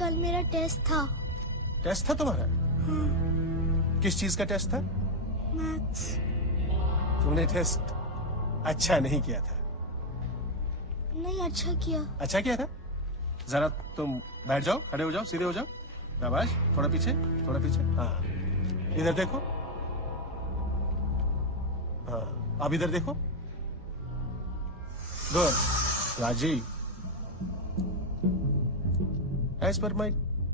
कल मेरा टेस्ट था। टेस्ट था तुम्हारा? किस चीज का टेस्ट था? मैथ्स। तुमने टेस्ट अच्छा नहीं किया था। नहीं, अच्छा किया। अच्छा किया था? जरा तुम बैठ जाओ, खड़े हो जाओ, सीधे हो जाओ। शाबाश, थोड़ा पीछे, थोड़ा पीछे। हाँ, इधर देखो। हाँ, अब इधर देखो। Good. Rajeev, as per my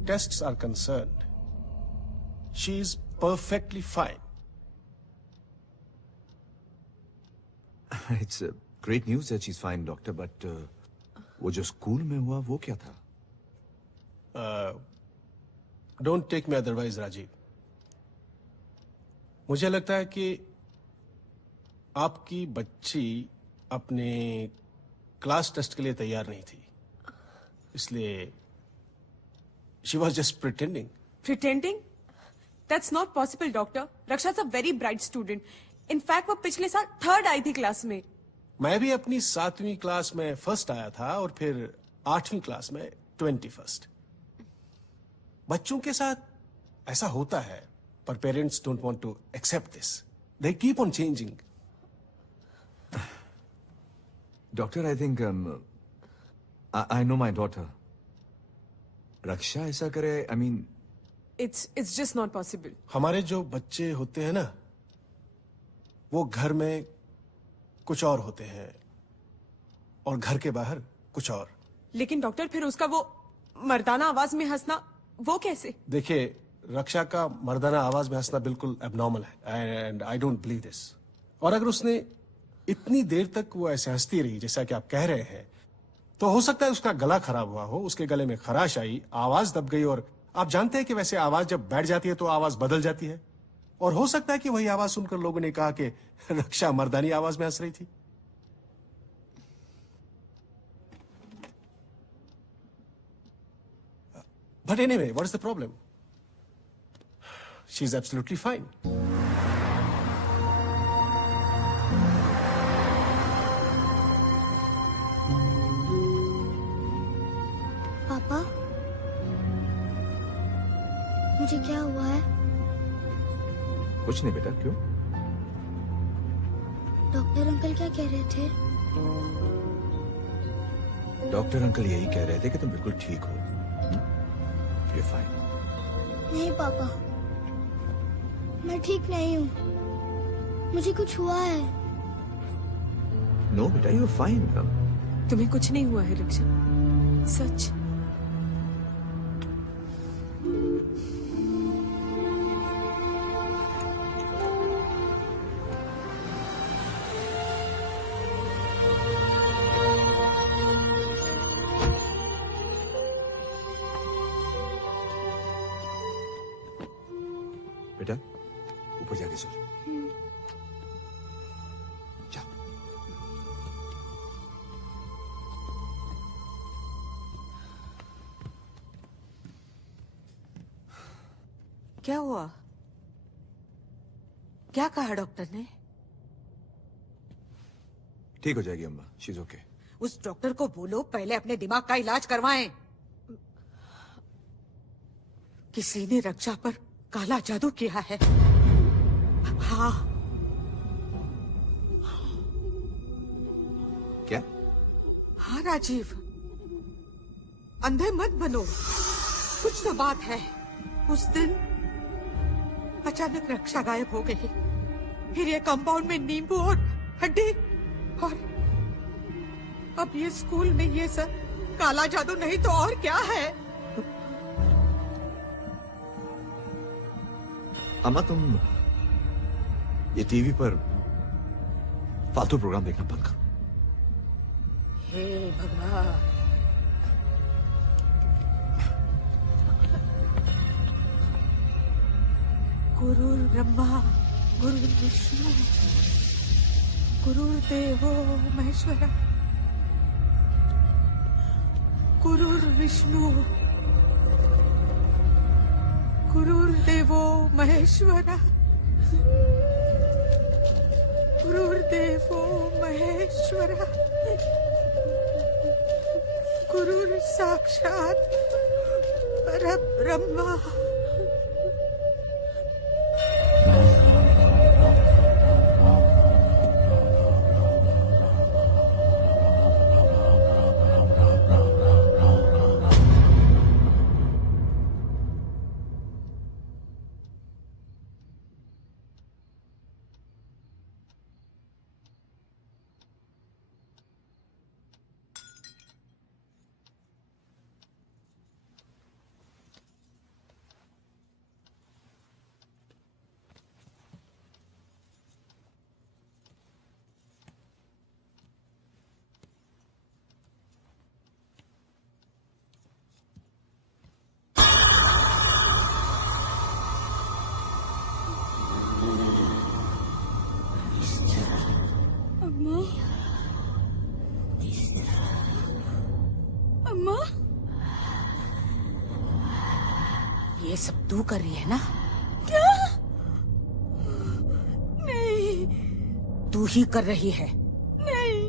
tests are concerned, she is perfectly fine. It's great news that she's fine, doctor. But वो जो स्कूल में हुआ वो क्या था? Don't take me otherwise, Rajiv. मुझे लगता है कि आपकी बच्ची अपने क्लास टेस्ट के लिए तैयार नहीं थी, इसलिए she was just pretending. Pretending? That's not possible, doctor. Raksha's a very bright student. In fact, वो पिछले साल 3rd आई थी क्लास में। मैं भी अपनी 7वीं क्लास में फर्स्ट आया था और फिर 8वीं क्लास में 21st। बच्चों के साथ ऐसा होता है, पर parents don't want to accept this. They keep on changing. Doctor, I think I know my daughter. Raksha ऐसा करे, I mean It's just not possible. हमारे जो बच्चे होते हैं ना, वो घर में कुछ और होते हैं और घर के बाहर कुछ और। लेकिन डॉक्टर, फिर उसका वो मर्दाना आवाज में हंसना, वो कैसे? देखिए, रक्षा का मर्दाना आवाज में हंसना बिल्कुल एबनॉर्मल है and I don't believe this. और अगर उसने इतनी देर तक वो ऐसे हंसती रही जैसा कि आप कह रहे हैं, तो हो सकता है उसका गला खराब हुआ हो, उसके गले में खराश आई, आवाज दब गई। और आप जानते हैं कि वैसे आवाज जब बैठ जाती है तो आवाज बदल जाती है, और हो सकता है कि वही आवाज सुनकर लोगों ने कहा कि रक्षा मर्दानी आवाज में हंस रही थी। But anyway, what is the problem? She's absolutely fine. पापा, मुझे क्या हुआ है? कुछ नहीं बेटा। क्यों? डॉक्टर अंकल क्या कह रहे थे? डॉक्टर अंकल यही कह रहे थे कि तुम बिल्कुल ठीक हो। You're fine. नहीं पापा, मैं ठीक नहीं हूँ। मुझे कुछ हुआ है। नो बेटा, यू फाइन। तुम्हें कुछ नहीं हुआ है रक्षा, सच। बेटा ऊपर जाके सो जाओ। क्या हुआ? क्या कहा डॉक्टर ने? ठीक हो जाएगी अम्मा, शी इज ओके। उस डॉक्टर को बोलो पहले अपने दिमाग का इलाज करवाएं। किसी ने रक्षा पर काला जादू किया है। हाँ। क्या? हाँ राजीव, अंधे मत बनो, कुछ तो बात है। उस दिन अचानक रक्षा गायब हो गई, फिर ये कंपाउंड में नींबू और हड्डी, और अब ये स्कूल में ये सब काला जादू नहीं तो और क्या है? अम्मा तुम ये टीवी पर फालतू प्रोग्राम देखना बंद करो। हे भगवान, गुरुर् ब्रह्मा गुरुर्विष्णु गुरुर्देवो महेश्वरा, गुरुर्विष्णु गुरुर्देवो महेश्वरा, गुरुर्देवो महेश्वरा, गुरुर् साक्षात् परब्रह्मा। ये सब तू कर रही है ना? क्या? नहीं। तू ही कर रही है। नहीं।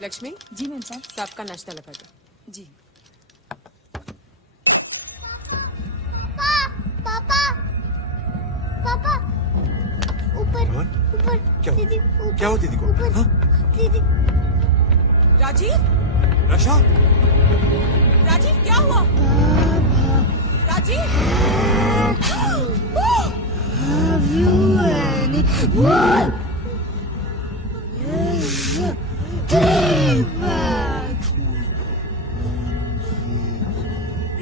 लक्ष्मी। जी मैम साहब। साहब का नाश्ता लगा दो। जी। पापा पापा ऊपर रोहन? ऊपर क्या हुआ? दीदी ऊपर क्या हुआ दीदी को? ऊपर हाँ? दीदी राजीव, रक्षा? राजीव क्या हुआ? Rajiv, Have you anyone?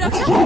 Raksha,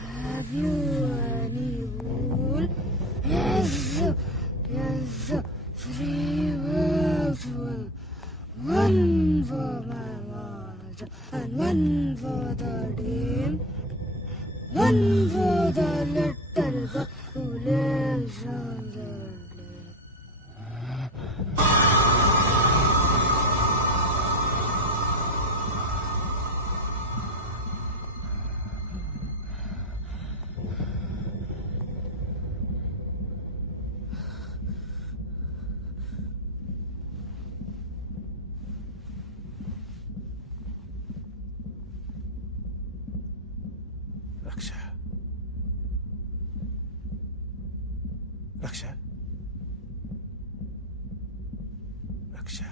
Have you any wool? Yes, yes, 3 words. One for my watch, and one for the dream, one for the little boy who lives on the lake. रक्षा, रक्षा, रक्षा।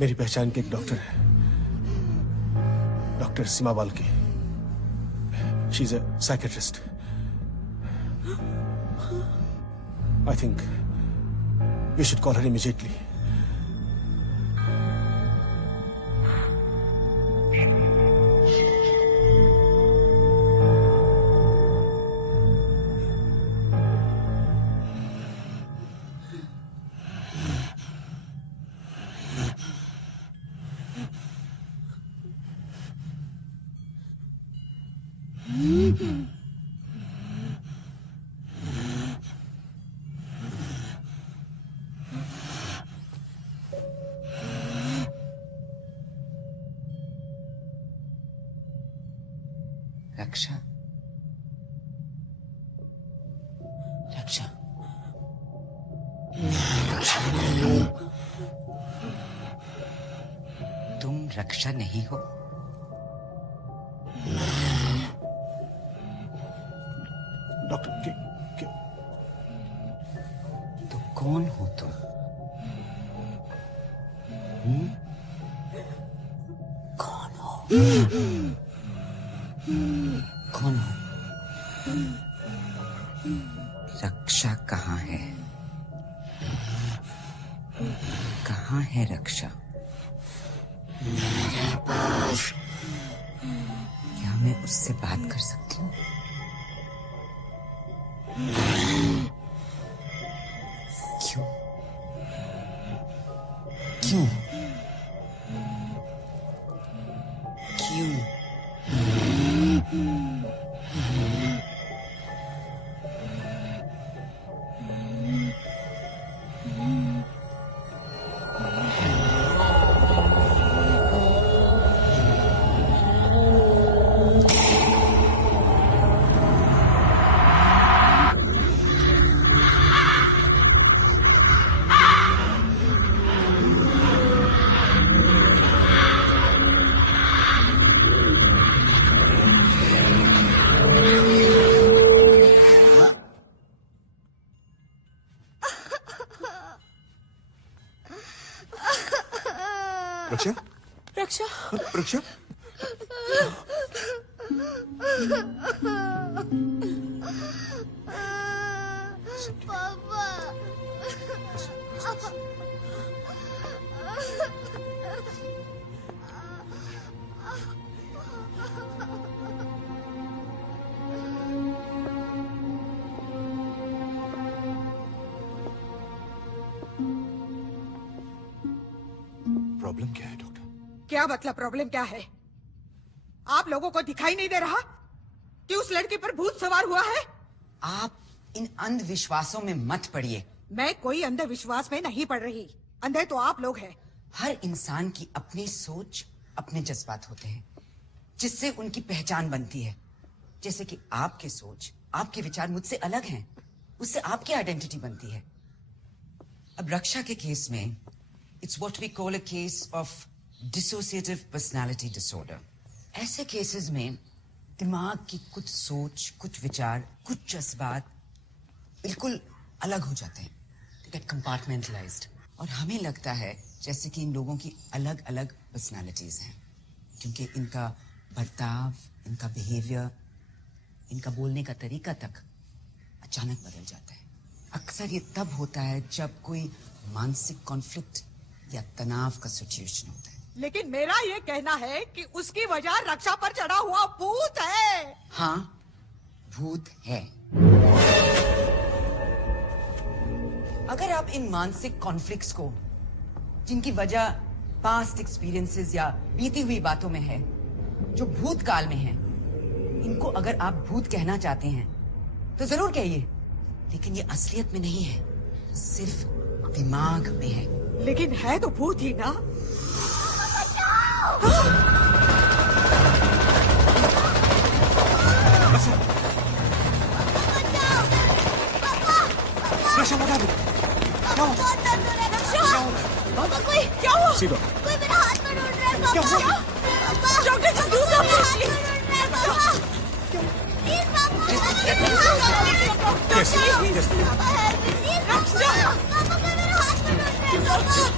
मेरी पहचान के एक डॉक्टर है, doctor Seema Balki. She is a psychiatrist. I think we should call her immediately. Raksha, Raksha, तुम रक्षा नहीं हो? Doctor तो कौन हो तुम? कौन हो? कौन हो? रक्षा कहाँ है? कहाँ है रक्षा? क्या मैं उससे बात कर सकती हूँ? क्यों? क्यों? क्यों? रक्षा? रक्षा रक्षा? पापा प्रॉब्लम क्या है डॉक्टर? क्या मतलब प्रॉब्लम क्या है? आप लोगों को दिखाई नहीं दे रहा कि उस लड़की पर भूत सवार हुआ है? आप इन अंधविश्वासों में मत पड़िए। मैं कोई अंधविश्वास में नहीं पड़ रही। अंधे तो आप लोग हैं। हर इंसान की अपनी सोच, अपने जज्बात होते हैं जिससे उनकी पहचान बनती है। जैसे कि आपकी सोच, आपके विचार मुझसे अलग हैं, उससे आपकी आइडेंटिटी बनती है। अब रक्षा के केस में it's what we call a case of dissociative personality disorder. ऐसे केसेस में दिमाग की कुछ सोच, कुछ विचार, कुछ जज्बात बिल्कुल अलग हो जाते हैं। They get compartmentalized. और हमें लगता है जैसे कि इन लोगों की अलग अलग पर्सनालिटीज हैं, क्योंकि इनका बर्ताव, इनका बिहेवियर, इनका बोलने का तरीका तक अचानक बदल जाता है। अक्सर ये तब होता है जब कोई मानसिक कॉन्फ्लिक्ट या तनाव का सिचुएशन होता है। लेकिन मेरा ये कहना है कि उसकी वजह रक्षा पर चढ़ा हुआ भूत है। हाँ, भूत है। अगर आप इन मानसिक कॉन्फ्लिक्ट्स को, जिनकी वजह पास्ट एक्सपीरियंसेस या बीती हुई बातों में है, जो भूतकाल में है, इनको अगर आप भूत कहना चाहते हैं तो जरूर कहिए, लेकिन ये असलियत में नहीं है, सिर्फ दिमाग में है। लेकिन है तो भूत ही ना। रक्षा, what happened? क्या हुआ? कोई क्या हुआ? सीधा। कोई मेरा हाथ में ढूंढ रहा है। क्या हुआ? डॉक्टर जल्दी से प्लीज पापा। Yes, yes, please. पापा कोई मेरा हाथ में ढूंढ रहा है।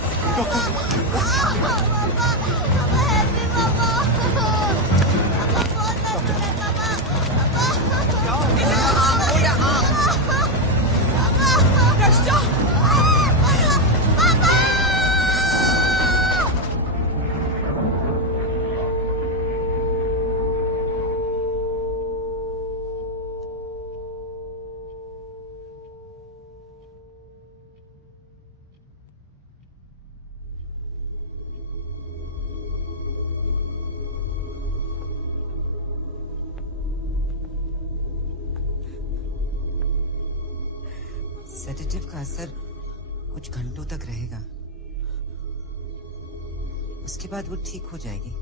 सेडेटिव का असर कुछ घंटों तक रहेगा, उसके बाद वो ठीक हो जाएगी।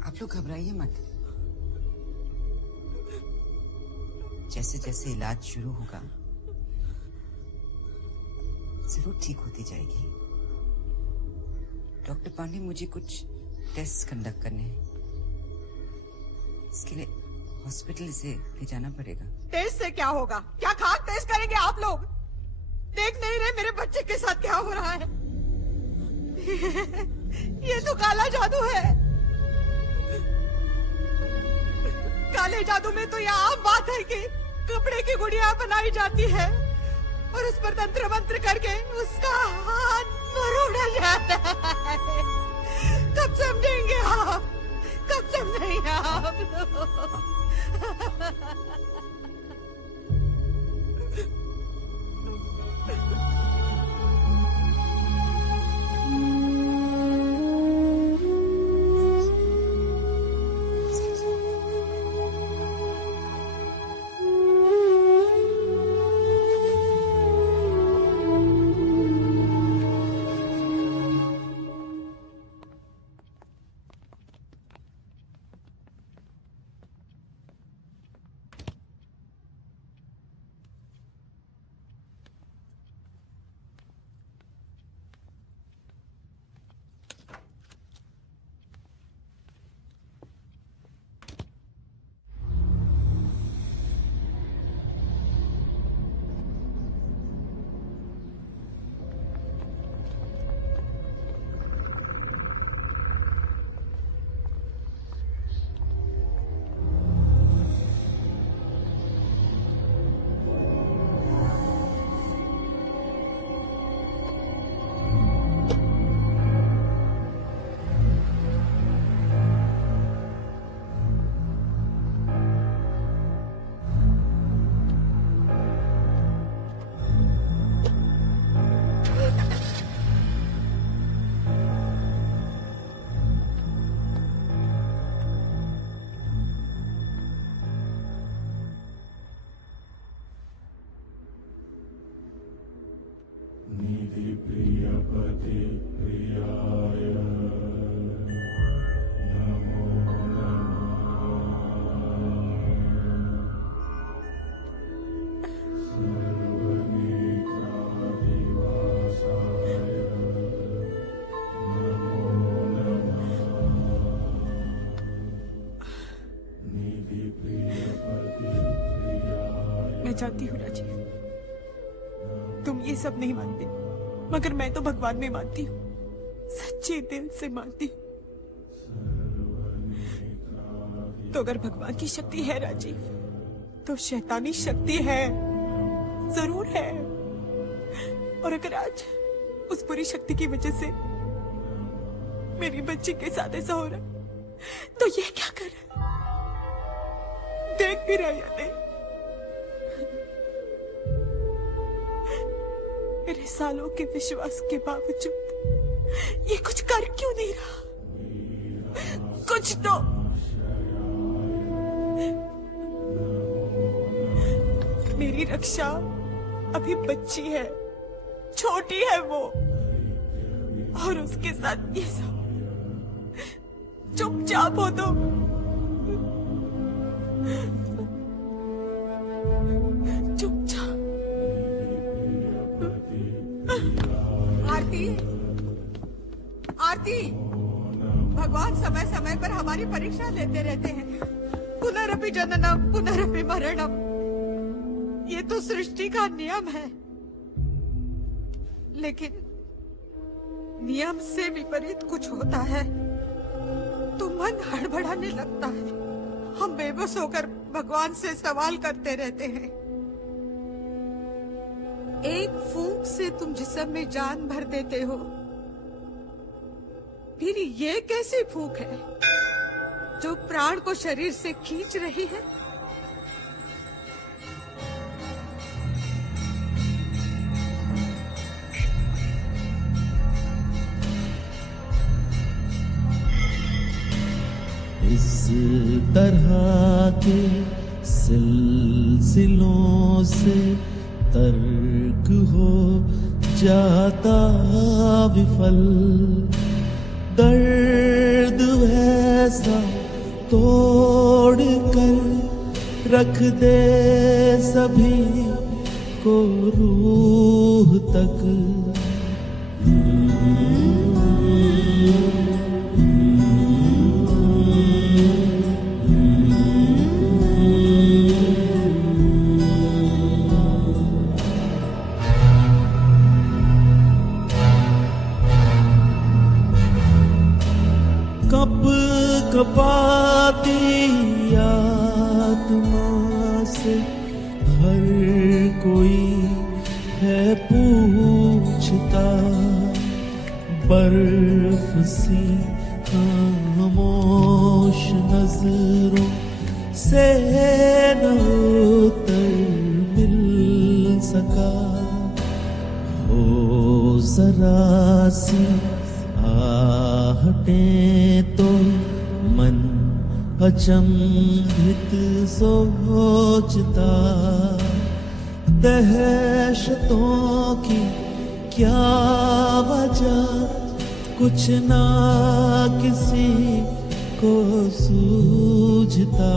आप लोग घबराइए मत। जैसे जैसे इलाज शुरू होगा जरूर ठीक होती जाएगी। डॉक्टर पांडे, मुझे कुछ टेस्ट कंडक्ट करने हैं, इसके लिए हॉस्पिटल से ले जाना पड़ेगा। टेस्ट से क्या होगा? क्या खाक टेस्ट करेंगे आप लोग? देख नहीं रहे मेरे बच्चे के साथ क्या हो रहा है? ये तो काला जादू है। काले जादू में तो यह आम बात है कि कपड़े की गुड़िया बनाई जाती है और उस पर तंत्र मंत्र करके उसका हाथ मरोड़ा जाता है। कब समझेंगे आप? कब समझेंगे आप? मैं जानती हूँ राजीव, तुम ये सब नहीं मानते, मगर मैं तो भगवान में मानती हूँ, सच्चे दिल से मानती हूँ। तो अगर भगवान की शक्ति है राजीव, तो शैतानी शक्ति है, जरूर है। और अगर आज उस बुरी शक्ति की वजह से मेरी बच्ची के साथ ऐसा हो रहा, तो ये क्या कर रहा है? देख भी रहा या नहीं? मेरे सालों के विश्वास के बावजूद ये कुछ कर क्यों नहीं रहा? कुछ तो मेरी रक्षा अभी बच्ची है, छोटी है वो, और उसके साथ ये सब। चुपचाप हो तो चुपचाप। आरती, आरती, भगवान समय समय पर हमारी परीक्षा लेते रहते हैं। पुनरपि जननम पुनरपि मरणम, ये तो सृष्टि का नियम है। लेकिन नियम से विपरीत कुछ होता है तो मन हड़बड़ाने लगता है। हम बेबस होकर भगवान से सवाल करते रहते हैं। एक फूंक से तुम जिस्म में जान भर देते हो, फिर ये कैसी फूंक है जो प्राण को शरीर से खींच रही है? इस तरह के सिलसिलों से तर्क हो जाता विफल, दर्द वैसा तोड़ कर रख दे सभी को रूह तक। कपाती आत्मा से हर कोई है पूछता, बर्फ सी खामोश नजरों से न उत्तर मिल सका। हो जरा सी आहटें तो मन अचंभित सोचता, दहशतों की क्या वजह कुछ ना किसी को सूझता।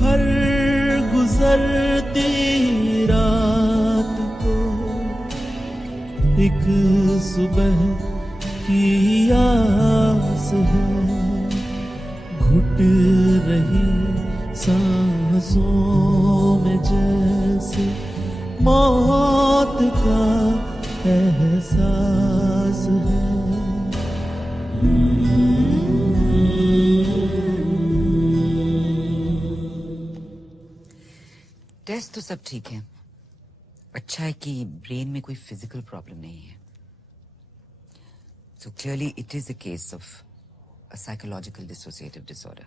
हर गुजरती रात को एक सुबह की आस है, घुट रही सांसों में जैसे मौत का एहसास है। टेस्ट तो सब ठीक है। अच्छा है कि ब्रेन में कोई फिजिकल प्रॉब्लम नहीं है। So clearly it is a case of a psychological dissociative disorder.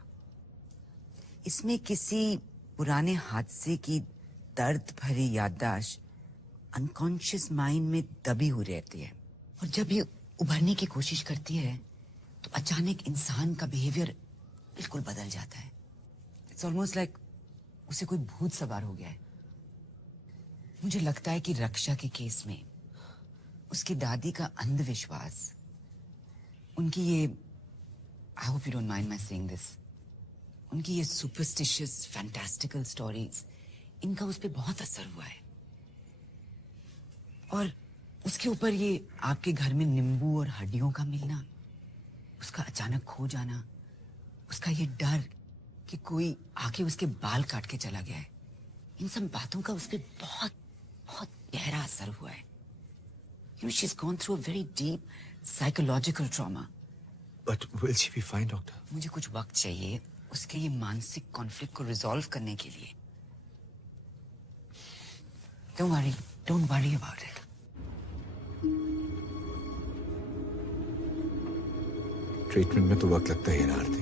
इसमें किसी पुराने हादसे की दर्द भरी याददाश्त अनकॉन्शियस माइंड में दबी हुई रहती है, और जब ये उभरने की कोशिश करती है तो अचानक इंसान का बिहेवियर बिल्कुल बदल जाता है। इट्स ऑलमोस्ट लाइक उसे कोई भूत सवार हो गया है। मुझे लगता है कि रक्षा के केस में उसकी दादी का अंधविश्वास, उनकी ये, I hope you don't mind my saying this, उनकी ये सुपरस्टिशियस फैंटास्टिकल स्टोरीज, इनका उस पर बहुत असर हुआ है। और उसके ऊपर ये आपके घर में नींबू और हड्डियों का मिलना, उसका अचानक खो जाना, उसका ये डर कि कोई आके उसके बाल काट के चला गया है, इन सब बातों का उस पर बहुत बहुत गहरा असर हुआ है। You know, she's gone through a very deep psychological trauma. But will she be fine, doctor? मुझे कुछ वक्त चाहिए उसके ये मानसिक कॉन्फ्लिक्ट को रिजॉल्व करने के लिए। Don't worry about it. Treatment में तो वक्त लगता ही है ना आरती।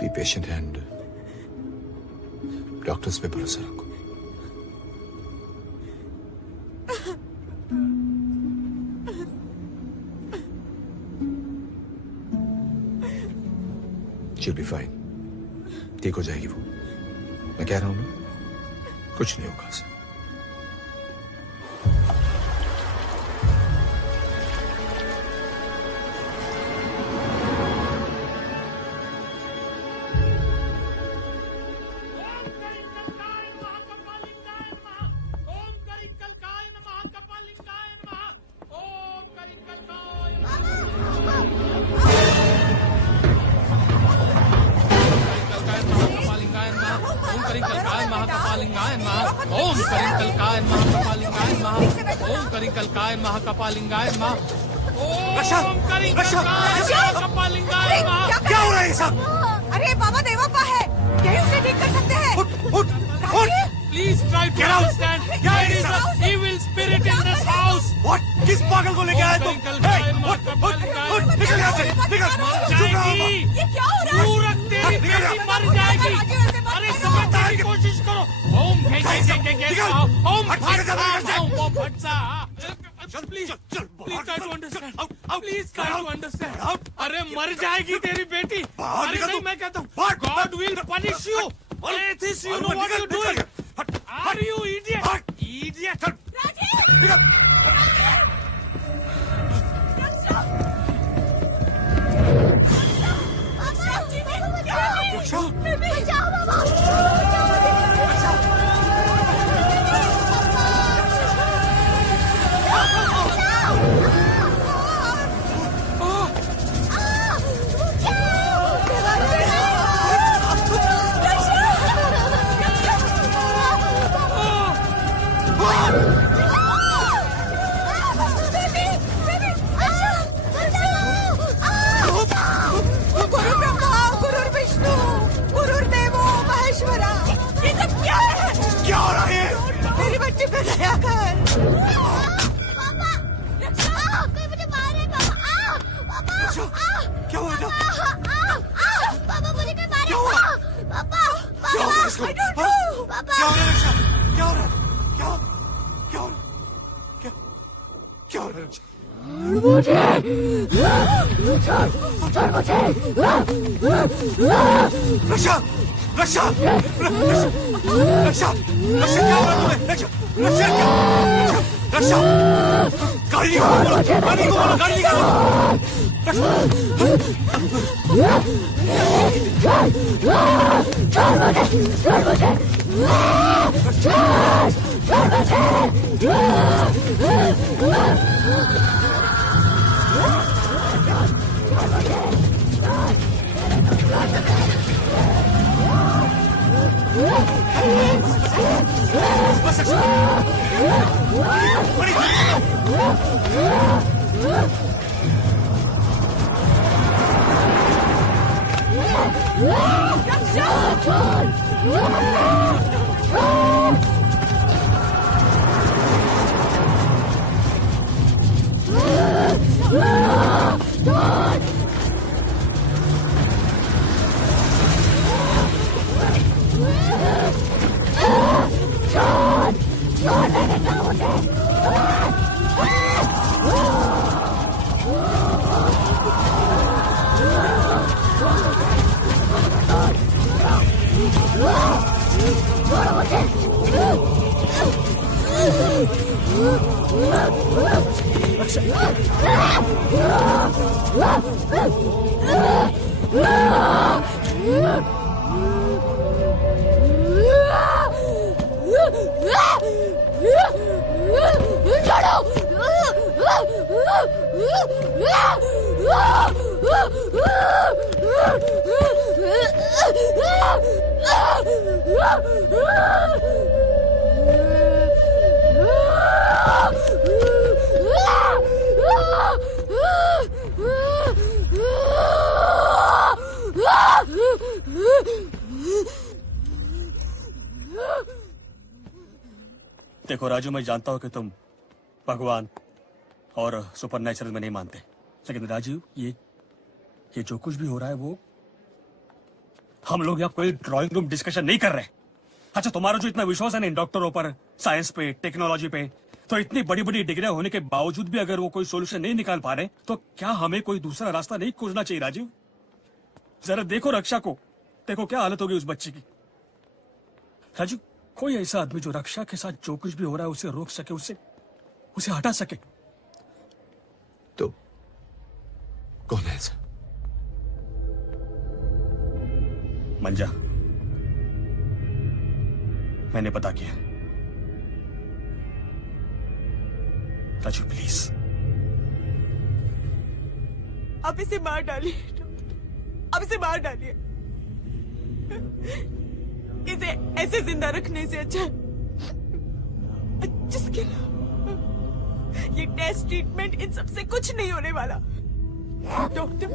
बी पेशेंट एंड डॉक्टर्स पे भरोसा रखो। She'll be fine. ठीक हो जाएगी वो। मैं कह रहा हूं ना, कुछ नहीं होगा उसे। महाकपालिंगाय नमः। रक्षा! रक्षा! क्या हो रहा है ये सब? अरे बाबा देवप्पा है, यही उसे ठीक कर सकते हैं। उठ! Please try to understand. There is an evil spirit in this house. What? किस पागल को लेके आए तुम? उठ! निकल यहाँ से! निकल! चुप रहो! ये क्या हो रहा है? तू रख, तेरी बेटी मर जाएगी। अरे समझने की कोशिश करो। ओम please try to understand. Please try to understand. अरे मर जाएगी तेरी बेटी। अरे नहीं, मैं कहता हूँ God will punish you. Atheist, you know what you're doing. Are you idiot? Idiot. छोड़ो मुझे। देखो राजू, मैं जानता हूं कि तुम भगवान और सुपरनेचुरल में नहीं मानते, लेकिन राजू ये जो कुछ भी हो रहा है वो हम लोग यहाँ कोई ड्राइंग रूम डिस्कशन नहीं कर रहे। अच्छा, तुम्हारा जो इतना विश्वास है ना इन डॉक्टरों पर, साइंस पे, टेक्नोलॉजी पे, तो इतनी बड़ी बड़ी डिग्रियां होने के बावजूद भी अगर वो कोई सोल्यूशन नहीं निकाल पा रहे, तो क्या हमें कोई दूसरा रास्ता नहीं खोजना चाहिए राजीव? जरा देखो रक्षा को, देखो क्या हालत होगी उस बच्ची की। राजू, कोई ऐसा आदमी जो रक्षा के साथ जो कुछ भी हो रहा है उसे रोक सके, उसे हटा सके। तो कौन है ऐसा? मंजा, मैंने पता किया। राजू प्लीज, आप इसे मार डालिए, आप इसे मार डालिए। इसे ऐसे जिंदा रखने से अच्छा जिसके ये टेस्ट ट्रीटमेंट इन सबसे कुछ नहीं होने वाला। डॉक्टर,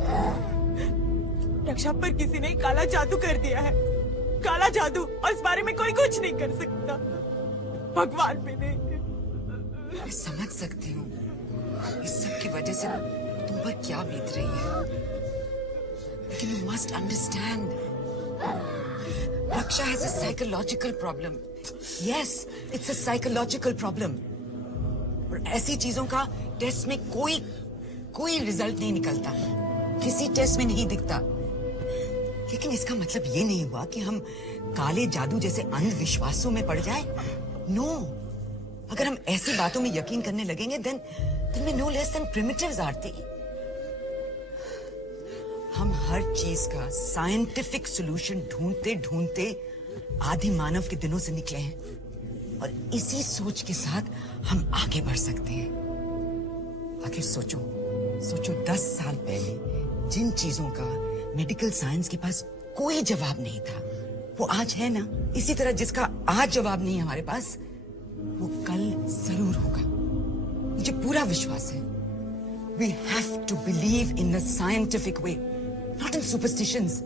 रक्षा पर किसी ने काला जादू कर दिया है, काला जादू, और इस बारे में कोई कुछ नहीं कर सकता, भगवान भी नहीं। मैं समझ सकती हूँ इस सब की वजह से तुम पर क्या बीत रही है, लेकिन you must understand, Raksha has a psychological problem. Yes, it's a psychological problem, और ऐसी चीजों का टेस्ट में कोई रिजल्ट नहीं निकलता, किसी टेस्ट में नहीं दिखता। लेकिन इसका मतलब ये नहीं हुआ कि हम काले जादू जैसे अंधविश्वासों में पड़ जाए। नो, अगर हम ऐसी बातों में यकीन करने लगेंगे then we're no less than primitives, आरती। हम हर चीज का साइंटिफिक सॉल्यूशन ढूंढते ढूंढते आदि मानव के दिनों से निकले हैं, और इसी सोच के साथ हम आगे बढ़ सकते हैं। आखिर सोचो 10 साल पहले जिन चीजों का मेडिकल साइंस के पास कोई जवाब नहीं था, वो आज है ना। इसी तरह जिसका आज जवाब नहीं है हमारे पास, वो कल जरूर होगा। मुझे पूरा विश्वास है। We have to believe in the scientific way, not in superstitions.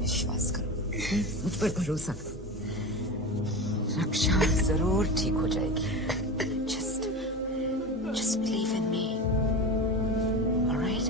विश्वास करो, मुझ पर भरोसा करो, रक्षा जरूर ठीक हो जाएगी। Just believe in me. All right?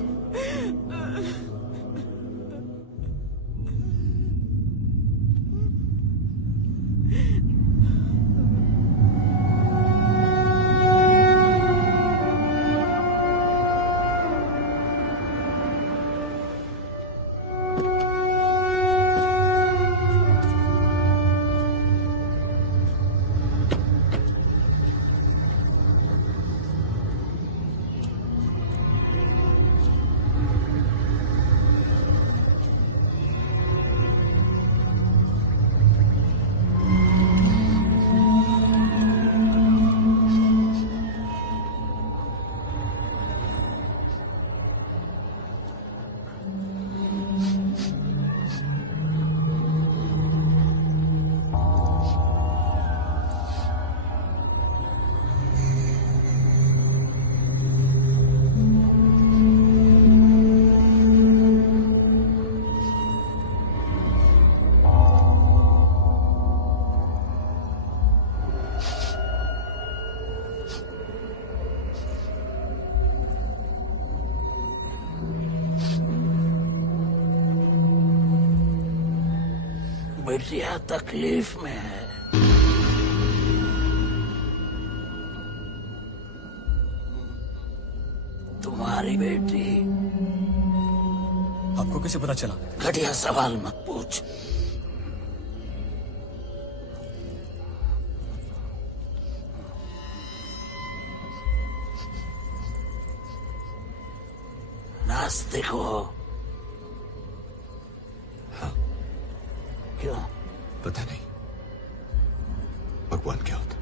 बिटिया तकलीफ में है। तुम्हारी बेटी। आपको कैसे पता चला? घटिया सवाल मत पूछ। नास्तिक हो? हाँ। क्यों? पता नहीं भगवान क्या होता।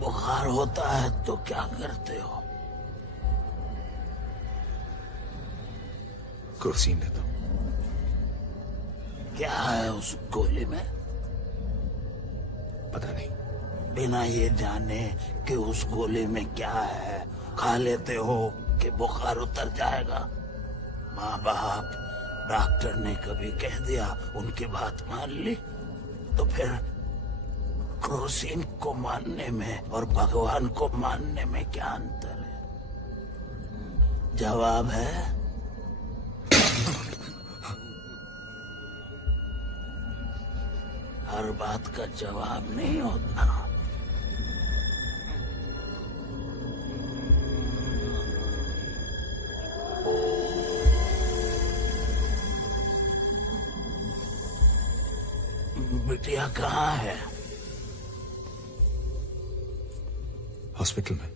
बुखार होता है तो क्या करते हो? क्रोसीन लेता हूं। क्या है उस गोली में? पता नहीं। बिना ये जाने कि उस गोली में क्या है खा लेते हो कि बुखार उतर जाएगा? माँ बाप डॉक्टर ने कभी कह दिया, उनकी बात मान ली, तो फिर क्रोसीन को मानने में और भगवान को मानने में क्या अंतर है? जवाब है हर बात का जवाब नहीं होता। बिटिया कहाँ है? हॉस्पिटल में।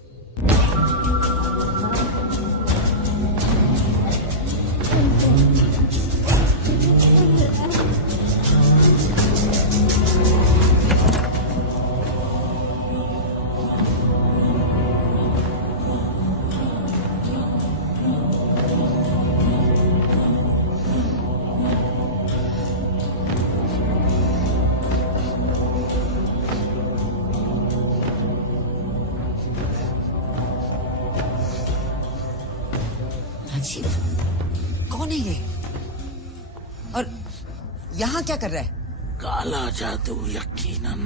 राजीव, कौन है ये? और यहाँ क्या कर रहा है? काला जादू यकीनन।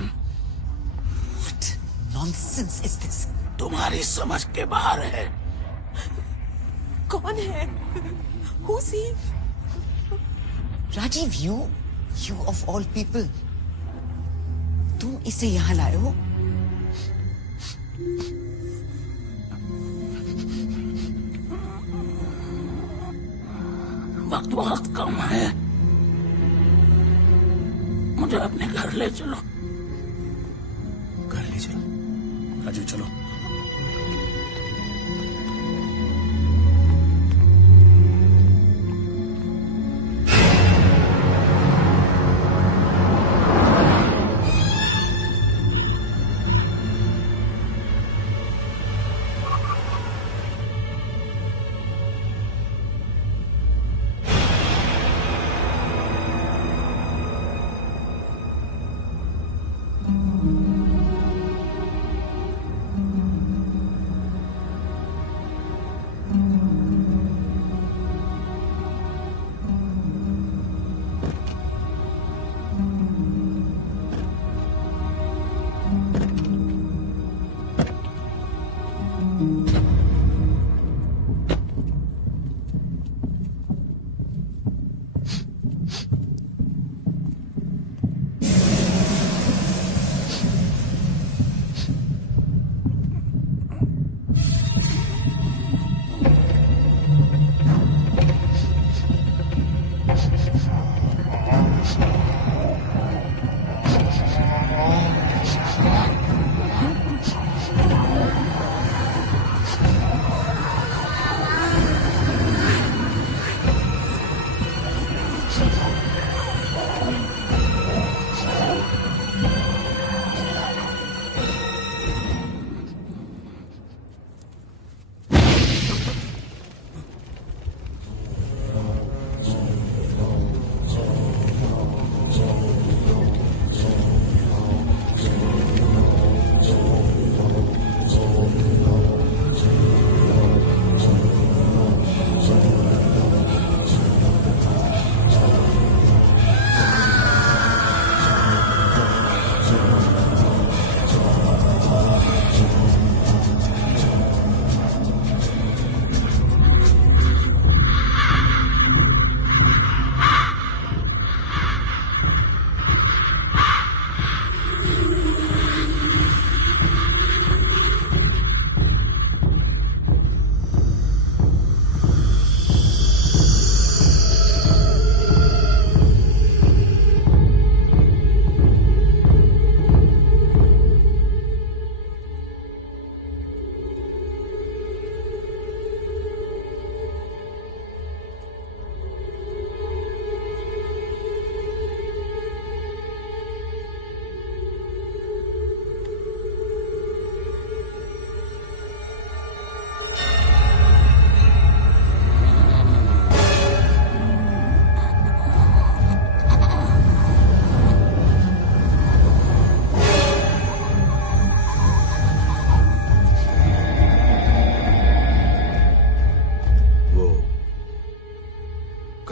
What nonsense is this? तुम्हारी समझ के बाहर है। कौन है? Who's he? Rajiv, you of all people, तुम इसे यहाँ लाए हो? वक्त बहुत कम है, मुझे अपने घर ले चलो। घर ले चलो? राजीव चलो।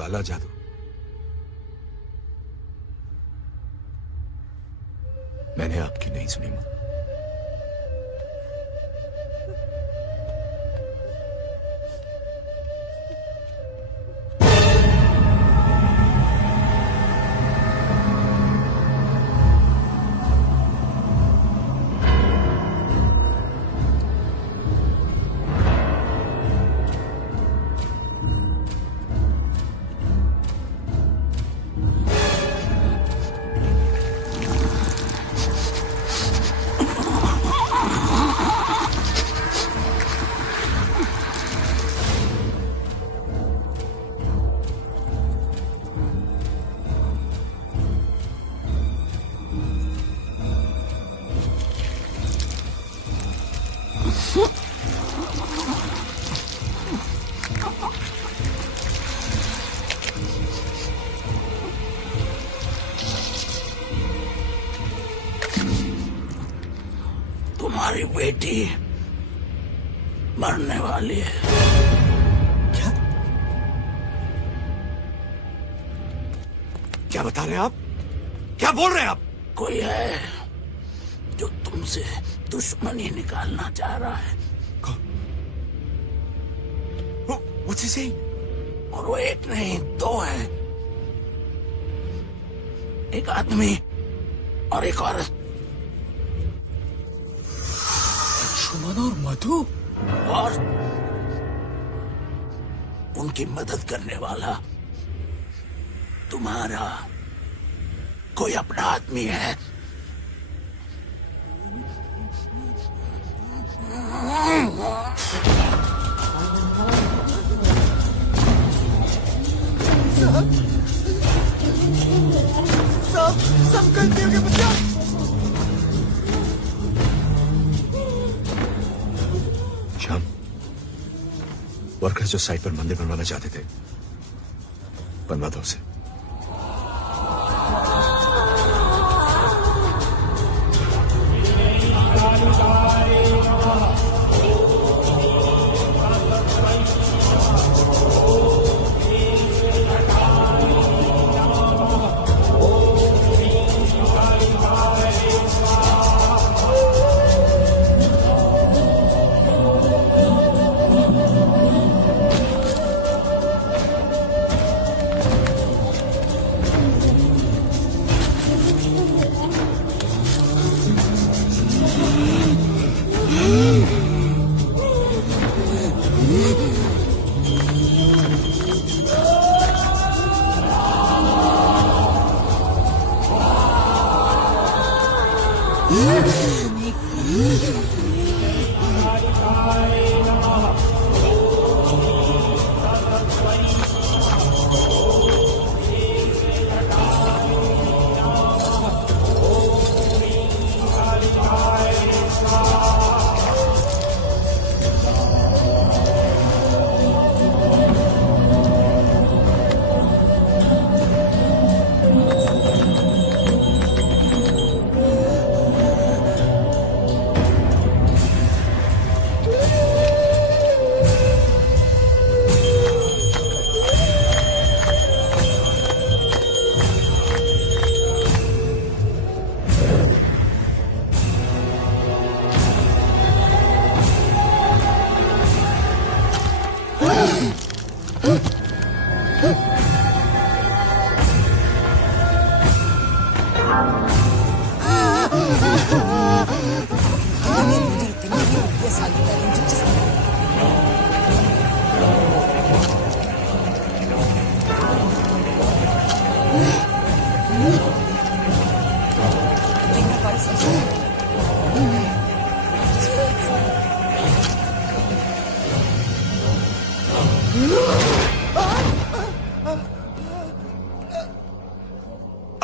काला जादू। मैंने आपकी नहीं सुनी मां। तुम्हारी बेटी मरने वाली है। क्या बता रहे हैं आप? क्या बोल रहे हैं आप? कोई है जो तुमसे दुश्मनी निकालना चाह रहा है। What's he saying? और वो एक नहीं दो है, एक आदमी और एक औरत। सुमन और मधु? और उनकी मदद करने वाला तुम्हारा कोई अपना आदमी है। सब गलतियों के बदला। श्याम, वर्कर्स जो साइट पर मंदिर बनवाना चाहते थे, बनवा दो उसे।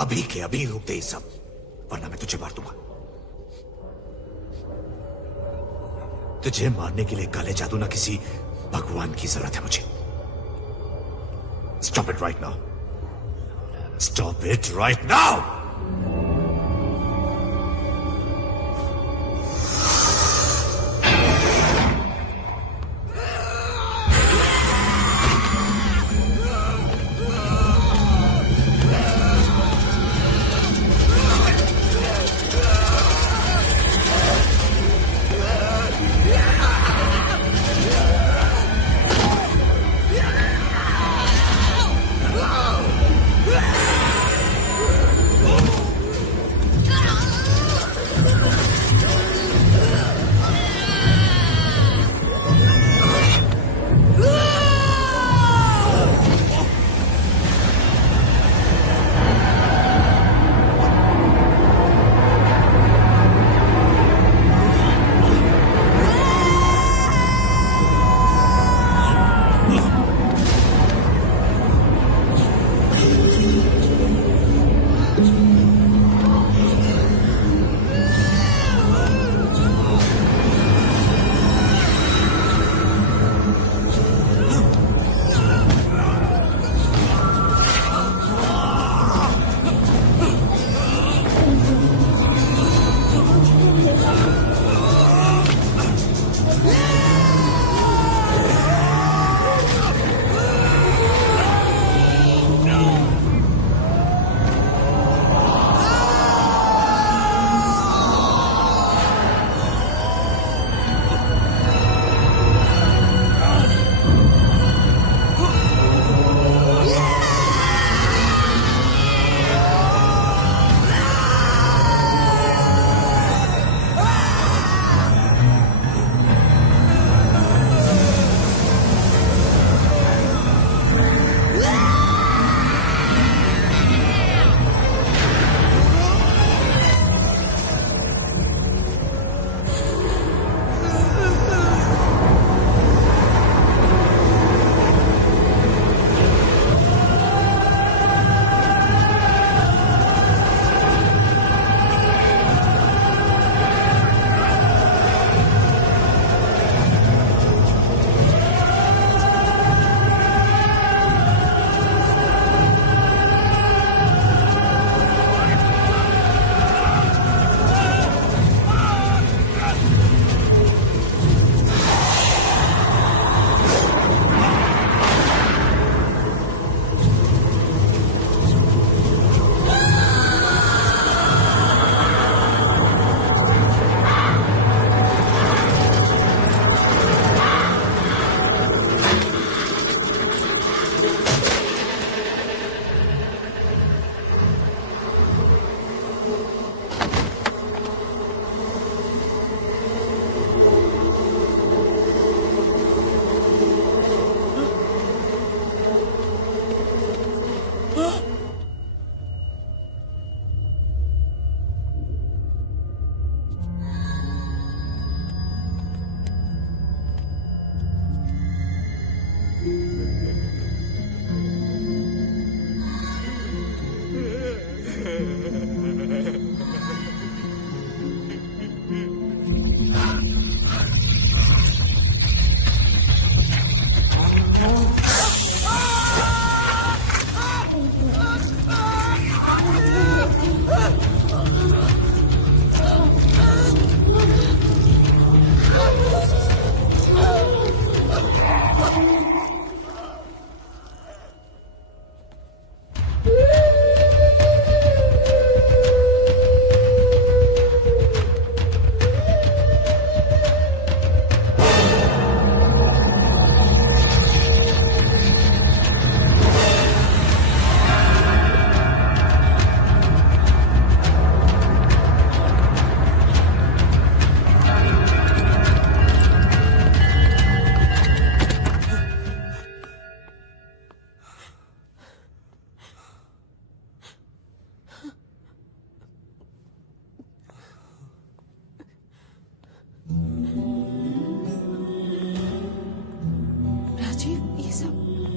अभी के अभी रोक दे सब, वरना मैं तुझे मार दूंगा। तुझे मारने के लिए काले जादू ना किसी भगवान की जरूरत है मुझे। Stop it right now. Stop it right now.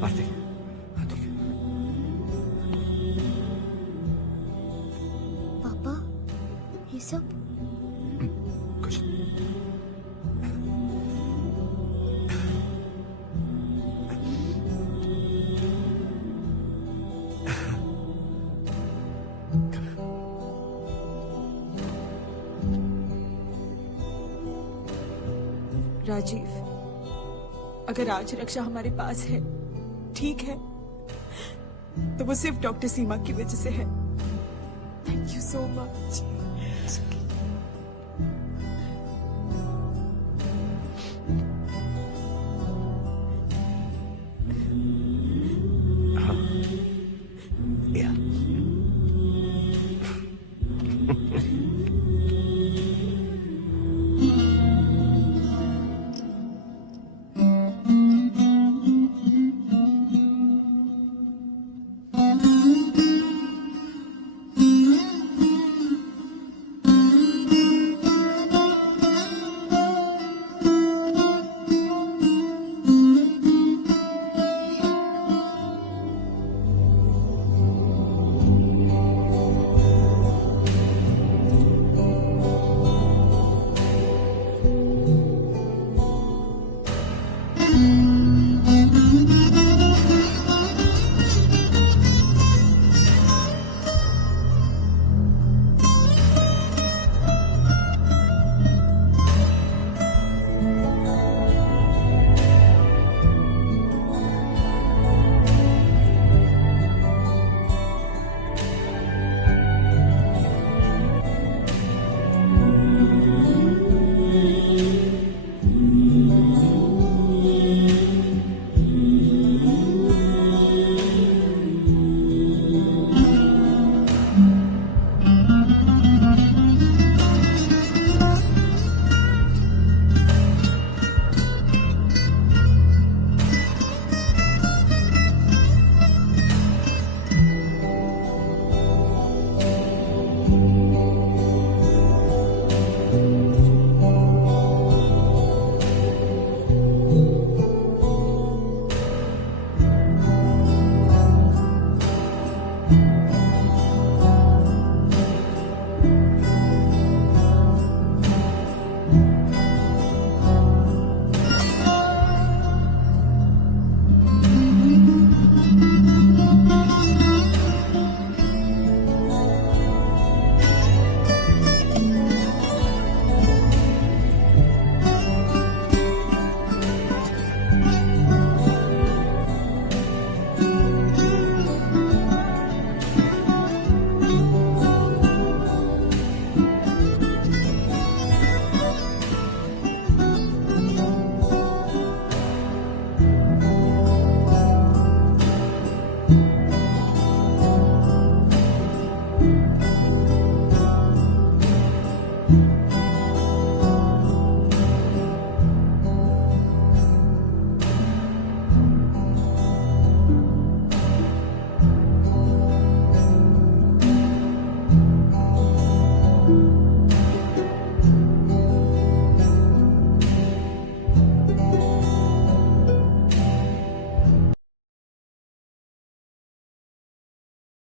Aarti पापा ये सब कुछ राजीव, अगर आज रक्षा हमारे पास है, ठीक है, तो वो सिर्फ डॉक्टर सीमा की वजह से है। Thank you so much. या